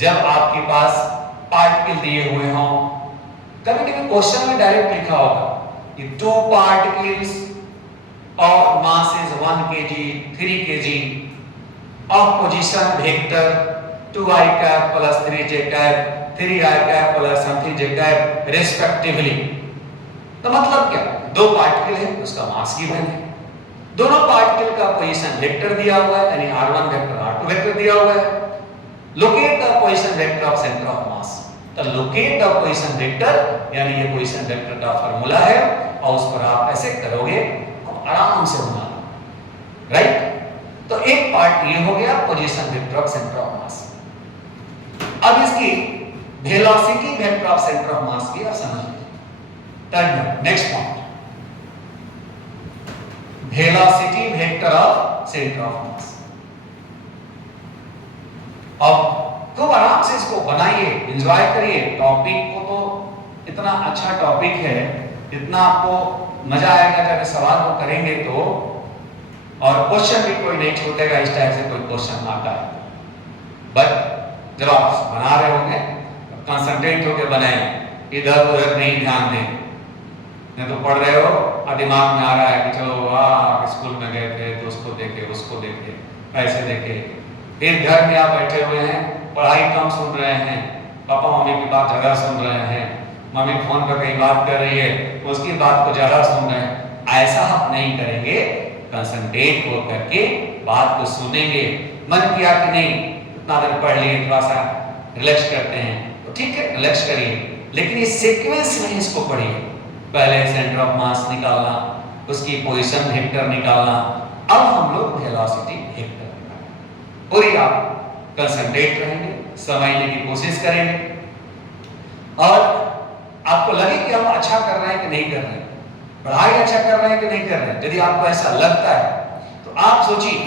जब आपके पास पार्टिकल दिए हुए हों। कभी कभी क्वेश्चन में डायरेक्ट लिखा होगा कि 2 particles of mass is 1 kg 3 kg of position vector 2i cap plus 3j cap 3i cap plus something j cap respectively। तो मतलब क्या? 2 पार्टिकल है, उसका मास गिवन है, दोनों पार्टिकल का पोजीशन वेक्टर दिया हुआ है, यानी r1 वेक्टर r2 वेक्टर दिया हुआ है। Locate the position vector of centre of mass. तो लोकेट द पोजीशन वेक्टर यानी ये पोजीशन वेक्टर का फार्मूला है और उस पर आप ऐसे करोगे तो आराम से बना लो, राइट। तो एक पार्ट ये हो गया position vector of centre of मास। अब इसकी velocity vector of centre of मास की आप समझ लीजिए। Next point, velocity vector of centre of मास। अब खूब आराम से इसको बनाइए, एंजॉय करिए। टॉपिक को तो इतना अच्छा टॉपिक है, इतना आपको मजा आएगा जब सवाल को करेंगे तो। और क्वेश्चन भी कोई नहीं छूटेगा इस टाइप से कोई क्वेश्चन आता है। बट जब आप बना रहे होंगे कंसंट्रेट होकर बनाएं, इधर उधर नहीं ध्यान दें। नहीं तो पढ़ रहे हो और दिमाग में आ रहा है कि चलो वाह स्कूल में गए थे तो उसको देखे उसको देखे ऐसे देखे, फिर घर में आप बैठे हुए हैं पढ़ाई कम सुन रहे हैं, पापा मम्मी की बात ज़्यादा सुन रहे हैं, मम्मी फोन पर कहीं बात कर रही है उसकी बात को ज़्यादा सुन रहे हैं। ऐसा आप नहीं करेंगे, कंसंट्रेट हो करके बात को सुनेंगे। मन किया कि नहीं इतना देर पढ़ लिए, थोड़ा सा रिलैक्स करते हैं तो ठीक है रिलैक्स करिए, लेकिन इस सीक्वेंस में इसको पढ़िए। पहले सेंटर ऑफ मास निकालना, उसकी पोजीशन वेक्टर निकालना, अब हम लोग वेलोसिटी वेक्टर पूरी आप कंसंट्रेट रहेंगे, समझने की कोशिश करेंगे और आपको लगे कि हम अच्छा कर रहे हैं कि नहीं कर रहे हैं, पढ़ाई अच्छा कर रहे हैं कि नहीं कर रहे हैं। यदि आपको ऐसा लगता है तो आप सोचिए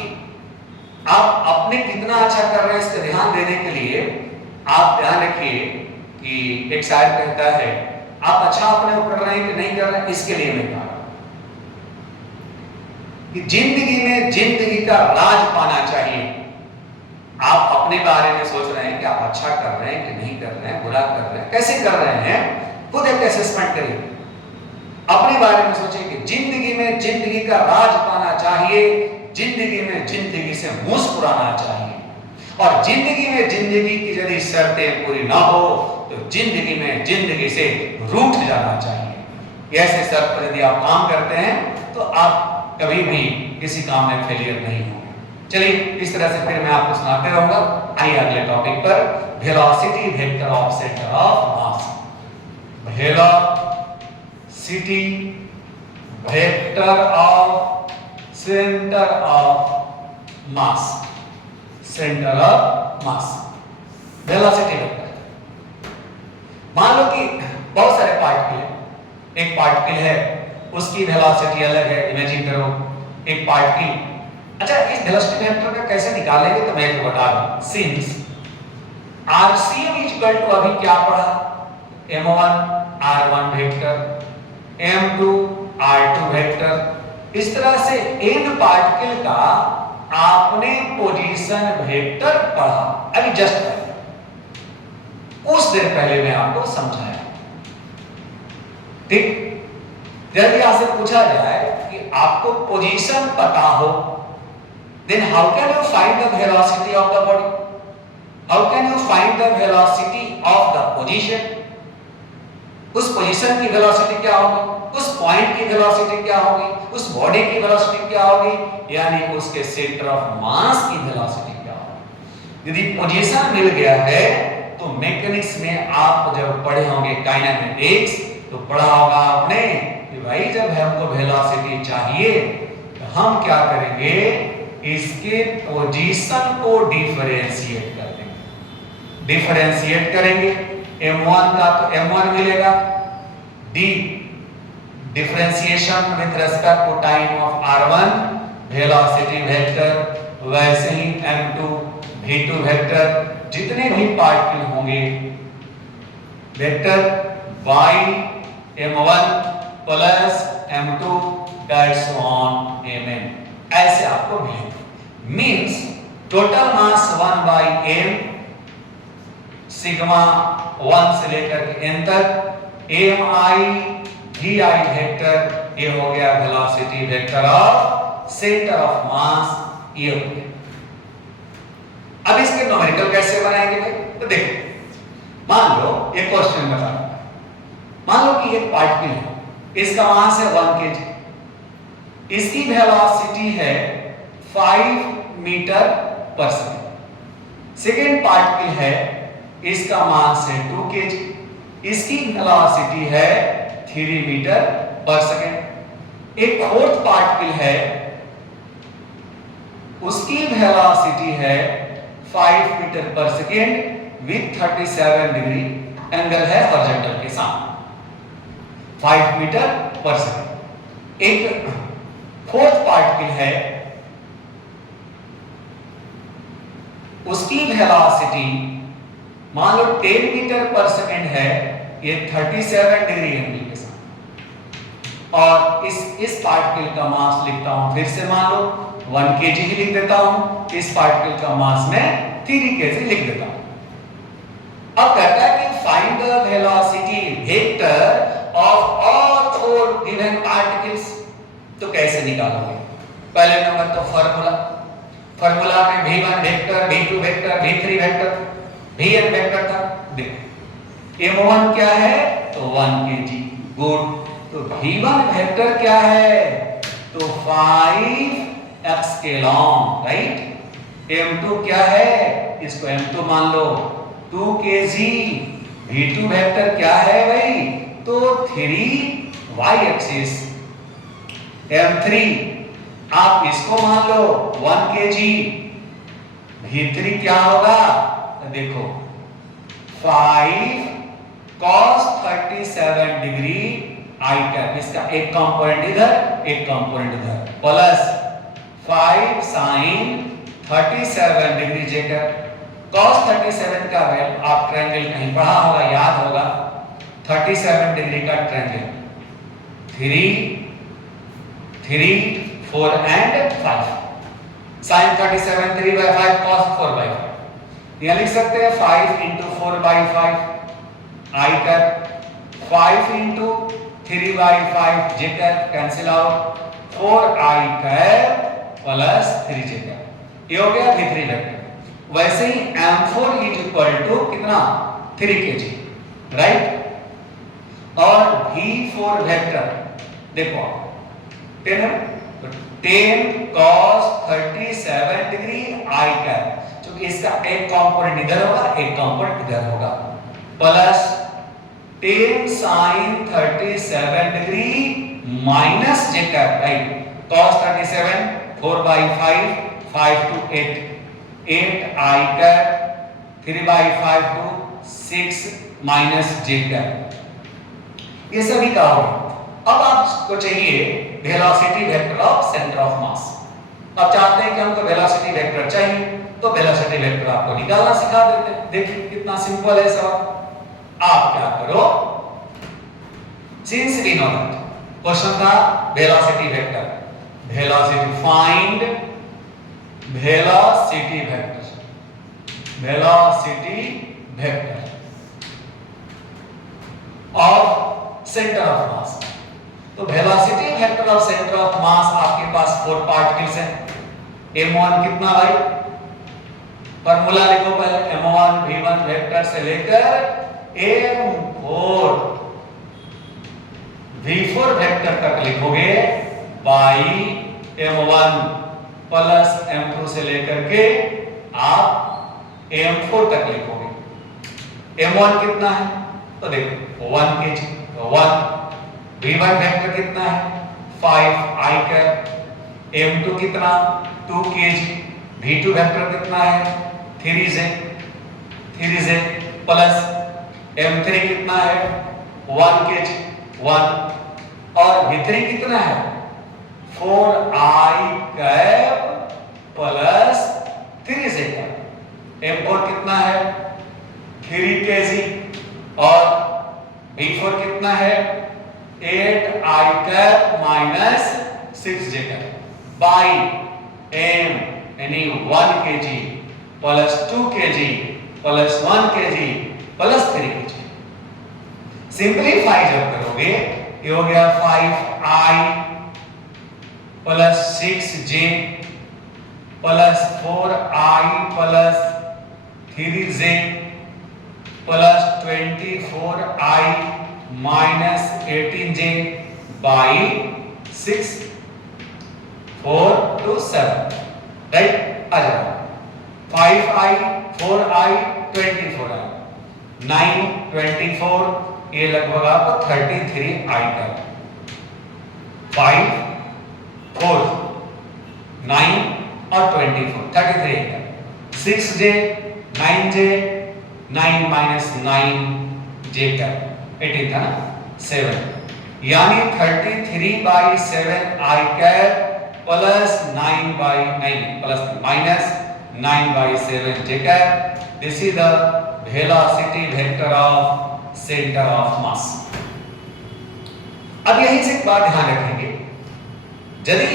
आप अपने कितना अच्छा कर रहे हैं इसका ध्यान देने के लिए आप ध्यान रखिए कि एक शायर कहता है आप अच्छा अपने को कर रहे हैं कि नहीं कर रहे हैं। इसके लिए मैं कह रहा हूं कि जिंदगी में जिंदगी का राज पाना चाहिए। आप अपने बारे में सोच रहे हैं कि आप अच्छा कर रहे हैं कि नहीं कर रहे हैं, बुरा कर रहे हैं, कैसे कर रहे हैं, खुद एक असेसमेंट करिए। अपने बारे में सोचिए कि जिंदगी में जिंदगी का राज पाना चाहिए, जिंदगी में जिंदगी से मुस्कुराना चाहिए और जिंदगी में जिंदगी की यदि शर्तें पूरी ना हो तो जिंदगी में जिंदगी से रूठ जाना चाहिए। ऐसे शर्त पर यदि आप काम करते हैं तो आप कभी भी किसी काम में फेलियर नहीं होंगे। चलिए इस तरह से फिर मैं आपको सुनाते रहूंगा। आइए अगले टॉपिक पर, velocity vector of centre of mass. Velocity vector of centre of mass, centre of mass, velocity vector. मान लो कि बहुत सारे पार्टिकल है, एक पार्टिकल है उसकी वेलोसिटी अलग है, इमेजिन करो एक पार्टिकल। अच्छा, इस वेलोसिटी वेक्टर का कैसे निकालेंगे तो मैं आपको बता दूं। सिंस RCM इक्वल टू अभी क्या पढ़ा, m1 r1 vector, m2 r2 vector, इस तरह से n पार्टिकल का आपने पोजीशन वेक्टर पढ़ा अभी जस्ट कुछ देर पहले मैं आपको समझाया। ठीक, यदि आपसे पूछा जाए कि आपको पोजीशन पता हो, then how can you find the velocity of the body? How can you find the velocity of the position? उस पोजीशन की वेलोसिटी क्या होगी, उस पॉइंट की वेलोसिटी क्या होगी, उस बॉडी की वेलोसिटी क्या होगी, यानी उसके सेंटर ऑफ मास की वेलोसिटी क्या होगी। यदि पोजीशन मिल गया है तो मैकेनिक्स में आप जब पढ़े होंगे काइनेमेटिक्स तो पढ़ा होगा आपने कि भाई जब हमको वेलोसिटी चाहिए तो हम क्या करेंगे, इसके पोजीशन को डिफरेंशिएट कर देंगे, डिफरेंशिएट करेंगे। m1 का तो m1 मिलेगा, d differentiation with respect to time of r1 velocity vector, वैसे ही m2 v2 वेक्टर, जितने भी पार्टिकल होंगे vector y m1 plus m2 that's on mn, ऐसे आपको मिलेगा। Means total mass 1/m sigma 1 से लेकर के n तक mi vi वेक्टर, ये हो गया velocity vector of centre of mass, ये हो गया। अब इसके न्यूमेरिकल कैसे बनाएंगे भाई, तो देखो मान लो एक क्वेश्चन बता रहा हूं, मान लो कि एक पार्टिकल है, इसका मास है 1 kg, इसकी वेलोसिटी है 5 मीटर पर सेकंड। सेकेंड पार्टिकल है, इसका मास है 2 kg, इसकी वेलोसिटी है 3 मीटर पर सेकंड। एक फोर्थ पार्टिकल है, उसकी वेलोसिटी है 5 मीटर पर सेकेंड विथ 37 डिग्री एंगल है हॉरिजॉन्टल के साथ, 5 मीटर पर सेकेंड। एक फोर्थ पार्टिकल है, उसकी वेलोसिटी मान लो 10 मीटर पर सेकेंड है, ये 37 डिग्री एंगल के साथ। और इस पार्टिकल का मास लिखता हूं फिर से, मान लो 1 kg ही लिख देता हूं, इस पार्टिकल का मास में 3 kg लिख देता हूं। अब कहता है कि find the velocity vector of all 4 given particles, तो कैसे निकालोगे? पहले नंबर तो फार्मूला में v1 vector, v2 vector, v3 vector, vn vector था। देखो m1 क्या है तो 1 kg, गुड। तो v1 वेक्टर क्या है तो 5 एप्सिलॉन, राइट। m2 क्या है, इसको m2 मान लो 2 kg। v2 वेक्टर क्या है भाई तो 3 y एक्सिस। m3 आप इसको मान लो 1 kg। v3 क्या होगा देखो 5 cos 37 डिग्री आई कैप, इसका एक कंपोनेंट इधर एक कंपोनेंट इधर, प्लस 5 sin 37 डिग्री जे कैप। cos 37 का वैल्यू आप ट्रायंगल कहीं पढ़ा होगा, याद होगा, 37 डिग्री का ट्रायंगल 3 4 एंड 5, sin 37 3/5 cos 4/5। यह लिख सकते हैं 5 × 4/5 आई कैप, 5 × 3/5 जे कैप, कैंसिल आउट, 4 आई कैप प्लस 3 जे कैप, ये हो गया v3 वेक्टर। वैसे ही m4 = कितना 3 kg, राइट। और v4 वेक्टर देखो 10 cos 37 डिग्री आई कैप, जो इसका एक कंपोनेंट इधर होगा, एक कंपोनेंट इधर होगा, plus 10 sin 37 degree minus j cap, right, cos 37 4 by 5 5 to 8 8 I cap 3 by 5 to 6 minus j cap. ये सभी का होगा। अब आपको चाहिए velocity vector of centre of मास। आप चाहते हैं कि हमको वेलोसिटी वेक्टर चाहिए, तो वेलोसिटी वेक्टर आपको निकालना सिखा देते हैं। देखिए कितना सिंपल है सवाल। आप क्या करो, since we know that question था velocity vector, velocity find velocity vector, velocity vector of centre of mass. तो velocity vector of centre of mass आपके पास 4 पार्टिकल्स हैं। m1 कितना भाई, फार्मूला लिखो पहले, m1 v1 वेक्टर से लेकर m4 v4 वेक्टर तक लिखोगे बाई m1 प्लस m2 से लेकर के आप m4 तक लिखोगे। m1 कितना है, तो देखो 1 kg, 1 v1 वेक्टर कितना है 5 I कैप, m2 कितना 2 kg, v2 वेक्टर कितना है 3 j प्लस m3 कितना है 1 kg 1 और v3 कितना है 4 I cap plus 3 j cap, m4 कितना है 3 kg और v4 कितना है 8 I cap minus 6 j cap by m यानी 1 kg plus 2 kg plus 1 kg plus 3 kg। Simplify जब करोगे ये हो गया 5I plus 6j plus 4I plus 3j plus 24I minus 18j by 6 4 to 7, right. आ जाओ 5I 4I 24I 9 24, ये लगभग आपको 33I का 5 4 9 और 24 33 का 6j 9j 9 माइनस 9j का 18 था ना 7, यानी 33/7 I cap plus 9/9 plus minus 9/7 j cap. This is the velocity vector of centre of मास। अब यहीं से एक बात ध्यान रखेंगे, यदि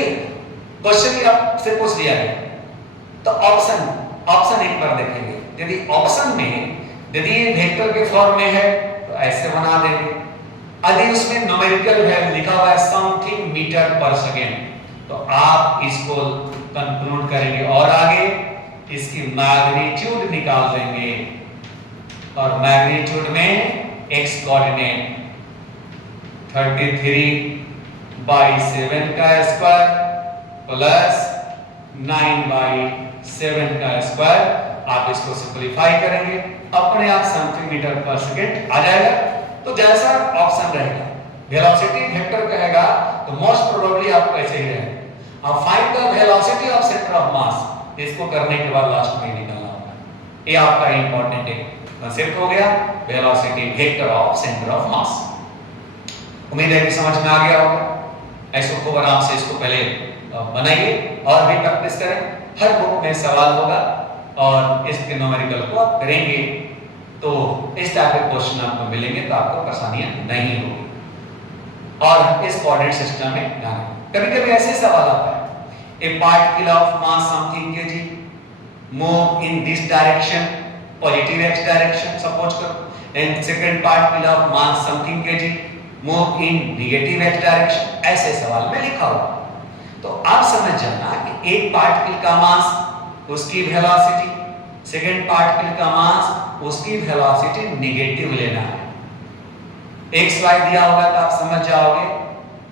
क्वेश्चन आपसे पूछ लिया है तो ऑप्शन एक बार देखेंगे। यदि ऑप्शन में यदि वेक्टर के फॉर्म में है तो ऐसे बना देंगे, यदि उसमें न्यूमेरिकल वैल्यू लिखा हुआ है समथिंग मीटर पर सेकेंड तो आप इसको कंक्लूड करेंगे और आगे इसकी मैग्नीट्यूड निकाल देंगे और मैग्नीट्यूड में x कोऑर्डिनेट 33/7 का स्क्वायर प्लस 9/7 का स्क्वायर, आप इसको सिंपलीफाई करेंगे अपने आप सेंटीमीटर पर सेकंड आ जाएगा। तो जैसा ऑप्शन रहेगा वेलोसिटी वेक्टर कहेगा तो मोस्ट प्रोबेबली आपको ऐसे ही रहेगा। अब find the velocity of centre of मास, इसको करने के बाद लास्ट में निकालना होगा। ये आपका इंपॉर्टेंट है कंसेप्ट हो गया velocity vector of centre of मास। उम्मीद है कि समझ में आ गया होगा। ऐसे खूब आराम से इसको पहले बनाइए और भी प्रैक्टिस करें। हर बुक में सवाल होगा और इसके न्यूमेरिकल को आप करेंगे तो इस टाइप के क्वेश्चन आपको मिलेंगे तो आपको परेशानियां नहीं होगी। और इस कोऑर्डिनेट सिस्टम में ध्यान, कभी-कभी ऐसे सवाल आता है a particle of mass something kg move in this direction positive x direction suppose करो, and second particle of mass something kg move in negative x direction, ऐसे सवाल में लिखा हुआ। तो आप समझ जाना कि एक पार्टिकल का मास उसकी वेलोसिटी, सेकंड पार्टिकल का मास उसकी वेलोसिटी नेगेटिव लेना है। xy दिया होगा तो आप समझ जाओगे,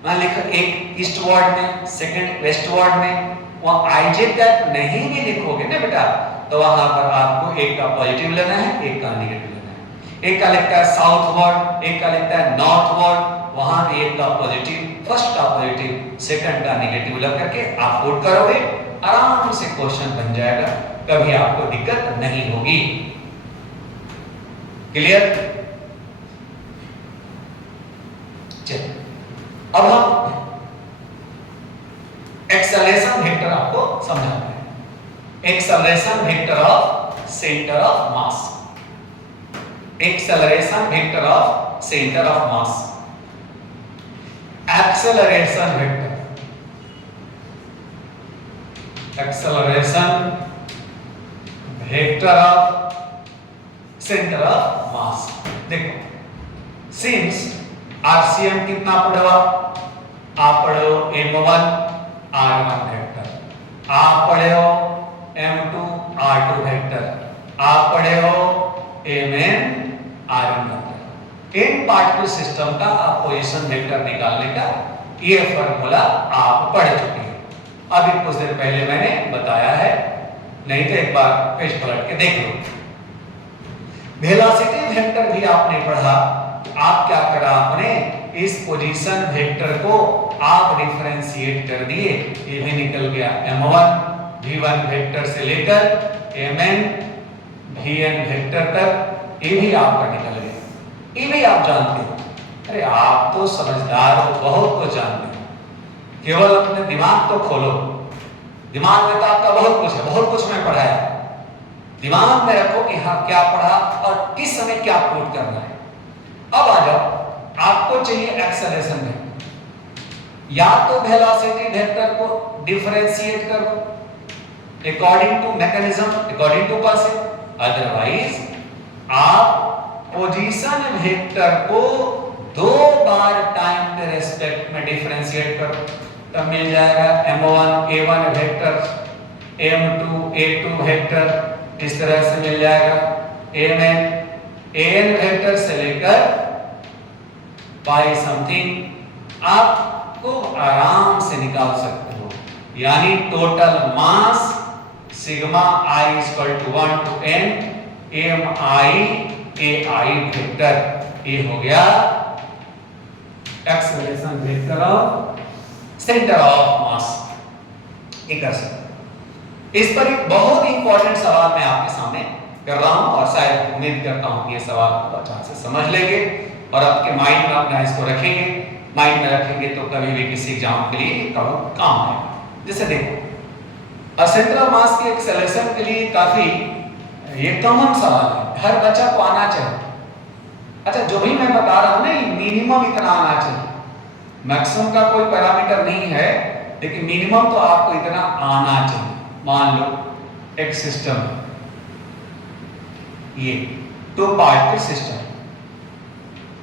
मान लिखो एक ईस्टवर्ड में सेकंड वेस्टवर्ड में, वहां ij कैप नहीं भी लिखोगे ना बेटा तो वहां पर आपको एक का पॉजिटिव लेना है, एक का नेगेटिव लेना है। एक का लिखता है साउथवर्ड, एक का लिखता है नॉर्थवर्ड, वहां भी एक का पॉजिटिव, फर्स्ट का पॉजिटिव, सेकंड का नेगेटिव लग करके आप पुट करोगे, आराम से क्वेश्चन बन जाएगा, कभी आपको दिक्कत नहीं होगी। क्लियर? चलिए अब हम एक्सेलरेशन वेक्टर आपको समझाते हैं। Acceleration vector of centre of mass, acceleration vector of centre of mass, acceleration vector, acceleration vector of centre of मास। देखो सिंस आरसीएम कितना पढ़वा, आप पढ़ो m1 r1 वेक्टर, आप पढ़े हो m2 r2 वेक्टर, आप पढ़े हो mn rn वेक्टर। इन पार्टिकल सिस्टम का आप पोजीशन वेक्टर निकालने का ये फार्मूला आप पढ़ चुके हैं, अभी कुछ देर पहले मैंने बताया है, नहीं तो एक बार पेज पलट के देख लो। वेलोसिटी वेक्टर भी आपने पढ़ा, आप क्या करा, आपने इस पोजीशन वेक्टर को आप डिफरेंशिएट कर दिए, ये भी निकल गया m1 v1 वेक्टर से लेकर mn vn वेक्टर तक, ये भी आपका निकल गया, ये भी आप जानते हो। अरे आप तो समझदार हो, बहुत कुछ जानते हो, केवल अपने दिमाग तो खोलो, दिमाग में तो आपका बहुत कुछ है, बहुत कुछ मैं पढ़ाया, दिमाग में रखो कि हाँ क्या पढ़ा और किस समय क्या प्रूव करना है। अब आ जाओ, आपको चाहिए एक्सेलरेशन वेक्टर, या तो वेलोसिटी वेक्टर को डिफरेंशिएट करो according to mechanism, according to person, otherwise आप पोजीशन वेक्टर को दो बार टाइम के रेस्पेक्ट में डिफरेंशिएट करो, तब मिल जाएगा m1 a1 vector, m2 a2 vector, इस तरह से मिल जाएगा mn an वेक्टर से लेकर पाई समथिंग, आपको आराम से निकाल सकते हो, यानी total mass sigma i equal to 1 to n mi ai vector, ये हो गया acceleration vector of centre of mass. ये कर सकते, इस पर एक बहुत इंपॉर्टेंट सवाल मैं आपके सामने कर रहा हूं और शायद उम्मीद करता हूं कि ये सवाल आप अच्छे से समझ लेंगे और आपके माइंड में अपना इसको रखेंगे, माइंड में रखेंगे तो कभी भी किसी एग्जाम के लिए काम आएगा। जैसे देखो सेंटर ऑफ मास की एक्सेलरेशन के लिए काफी ये कॉमन सवाल है, हर बच्चा को आना चाहिए। अच्छा जो भी मैं बता रहा हूं ना, मिनिमम इतना आना चाहिए, मैक्सिमम का कोई पैरामीटर नहीं है, लेकिन मिनिमम तो आपको इतना आना चाहिए। मान लो एक सिस्टम, ये टू पार्टिकल सिस्टम,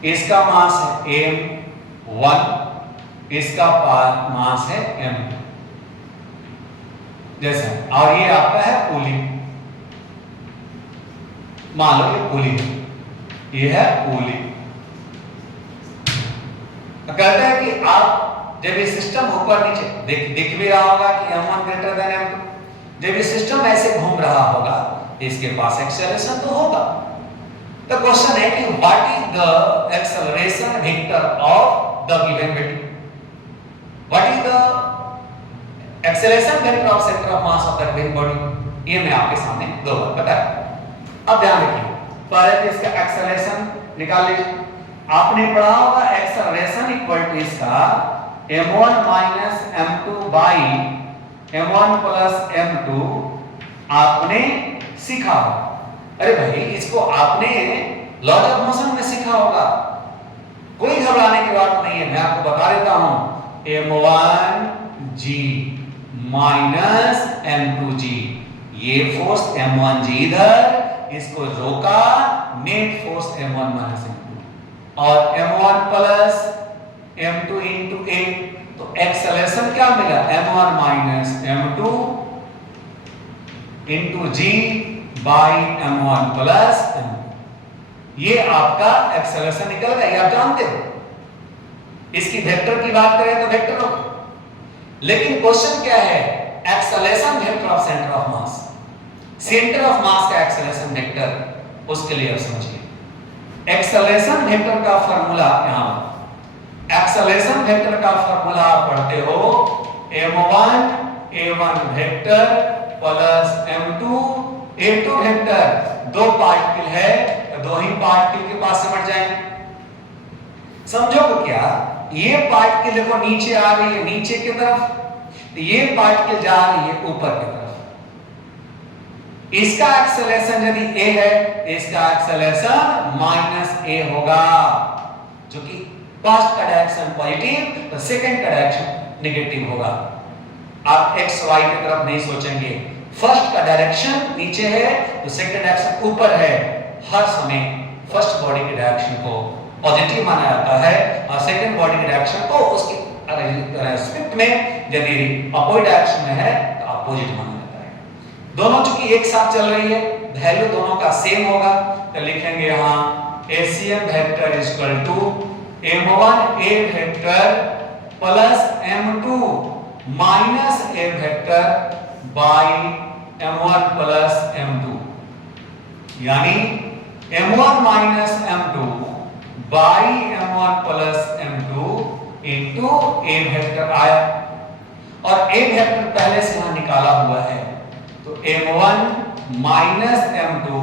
इसका मास है m1, इसका मास है m2 जैसा, और ये आपका है पुली, मान लो ये पुली है, ये है पुली। कहते हैं कि आप जब ये सिस्टम ऊपर नीचे दिख भी रहा होगा कि m1 ग्रेटर देन m2, जब ये सिस्टम ऐसे घूम रहा होगा इसके पास एक्सेलरेशन तो होगा। तो क्वेश्चन है कि what is the acceleration vector of the given body, what is the acceleration vector of centre of mass of the given body, ये मैं आपके सामने दो बार बताया। अब ध्यान रखिए, पहले तो इसका एक्सेलरेशन निकाल लीजिए, आपने पढ़ा होगा एक्सेलरेशन इक्वल टू इसका m1 minus m2 by m1 plus m2, आपने सीखा होगा। अरे भाई इसको आपने लॉज ऑफ मोशन में सीखा होगा, कोई घबराने की बात नहीं है, मैं आपको बता देता हूं m1g माइनस m2g, ये फोर्स m1g इधर, इसको रोका, net force m1 minus m2 और m1 plus m2 into a, तो एक्सेलरेशन क्या मिला m1 minus m2 into g by m1 plus m2, ये आपका एक्सेलरेशन निकल गया, ये आप जानते हो। इसकी वेक्टर की बात करें तो वेक्टर होगा, लेकिन क्वेश्चन क्या है, acceleration vector of centre of mass. Centre of mass का एक्सेलरेशन वेक्टर, उसके लिए अब समझिए एक्सेलरेशन वेक्टर का फार्मूला। यहां एक्सेलरेशन वेक्टर का फार्मूला आप पढ़ते हो m1 a1 vector plus m2 a2 vector. दो पार्टिकल है, दो ही पार्टिकल के पास समझ जाएंगे। समझो क्या, ये पार्टिकल देखो नीचे आ रही है नीचे की तरफ, ये पार्टिकल जा रही है ऊपर की तरफ। इसका एक्सेलरेशन यदि a है, इसका एक्सेलरेशन माइनस a होगा, जो कि फर्स्ट का डायरेक्शन पॉजिटिव तो सेकंड का डायरेक्शन नेगेटिव होगा। आप x y की तरफ नहीं सोचेंगे, फर्स्ट का डायरेक्शन नीचे है तो सेकंड डायरेक्शन ऊपर है। हर समय फर्स्ट बॉडी के डायरेक्शन को पॉजिटिव माना जाता है और सेकंड बॉडी के डायरेक्शन को उसके रेस्पेक्ट में यदि अपोजिट डायरेक्शन में है तो अपोजिट माना जाता है। दोनों चूंकि एक साथ चल रही है, वैल्यू दोनों का सेम होगा, तो लिखेंगे यहां ACM vector is equal to m1 a vector plus m2 minus a vector by m1 plus m2, यानी m1 minus m2 by m1 plus m2 into a vector आया, और a वेक्टर पहले से यहां निकाला हुआ है, तो m1 minus m2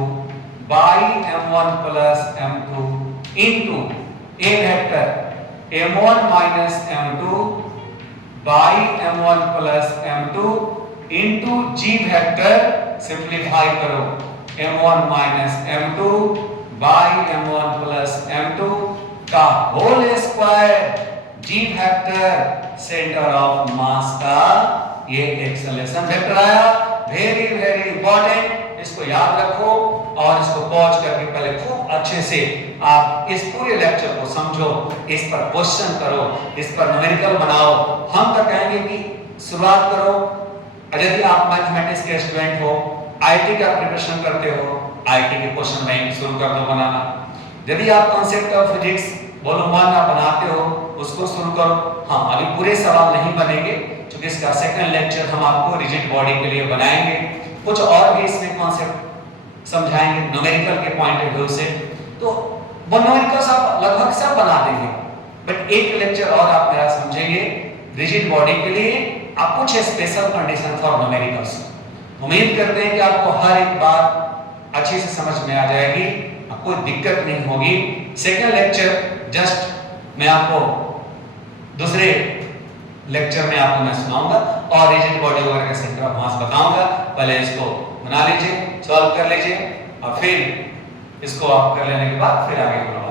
by m1 plus m2 into a vector m1 minus m2 by m1 plus m2 into g vector. Simplify करो, m1 minus m2 by m1 plus m2 का whole square, g vector centre of mass का ये एक्सेलरेशन वेक्टर आया। वेरी वेरी इंपॉर्टेंट, इसको याद रखो और इसको पॉज करके पहले खूब अच्छे से आप इस पूरे लेक्चर को समझो, इस पर क्वेश्चन करो, इस पर न्यूमेरिकल बनाओ। हम तो कहेंगे कि शुरुआत करो, यदि आप मैथमेटिक्स के स्टूडेंट हो, आईटी का प्रिपरेशन करते हो, आईटी के क्वेश्चन बैंक शुरू कर दो बनाना। यदि आप कॉन्सेप्ट ऑफ फिजिक्स वॉल्यूम 1 आप बनाते हो, उसको शुरू करो। हाँ, अभी पूरे सवाल नहीं बनेंगे क्योंकि इसका सेकंड लेक्चर हम आपको रिजिड बॉडी के लिए बनाएंगे, कुछ और भी इसमें कॉन्सेप्ट समझाएंगे न्यूमेरिकल के पॉइंट ऑफ व्यू से। तो वो न्यूमेरिकल्स आप लगभग सब बना देंगे, बट एक लेक्चर और आप मेरा समझेंगे रिजिड बॉडी के लिए, आप कुछ स्पेशल कंडीशन फॉर न्यूमेरिकल्स। उम्मीद करते हैं कि आपको हर एक बात अच्छे से समझ में आ जाएगी, आपको कोई दिक्कत नहीं होगी। सेकंड लेक्चर जस्ट मैं आपको दूसरे लेक्चर में आपको मैं सुनाऊंगा और रिजिड बॉडी वगैरह का सेंटर ऑफ मास बताऊंगा। पहले इसको बना लीजिए, सॉल्व कर लीजिए और फिर इसको आप कर लेने के बाद फिर आगे बढ़ो।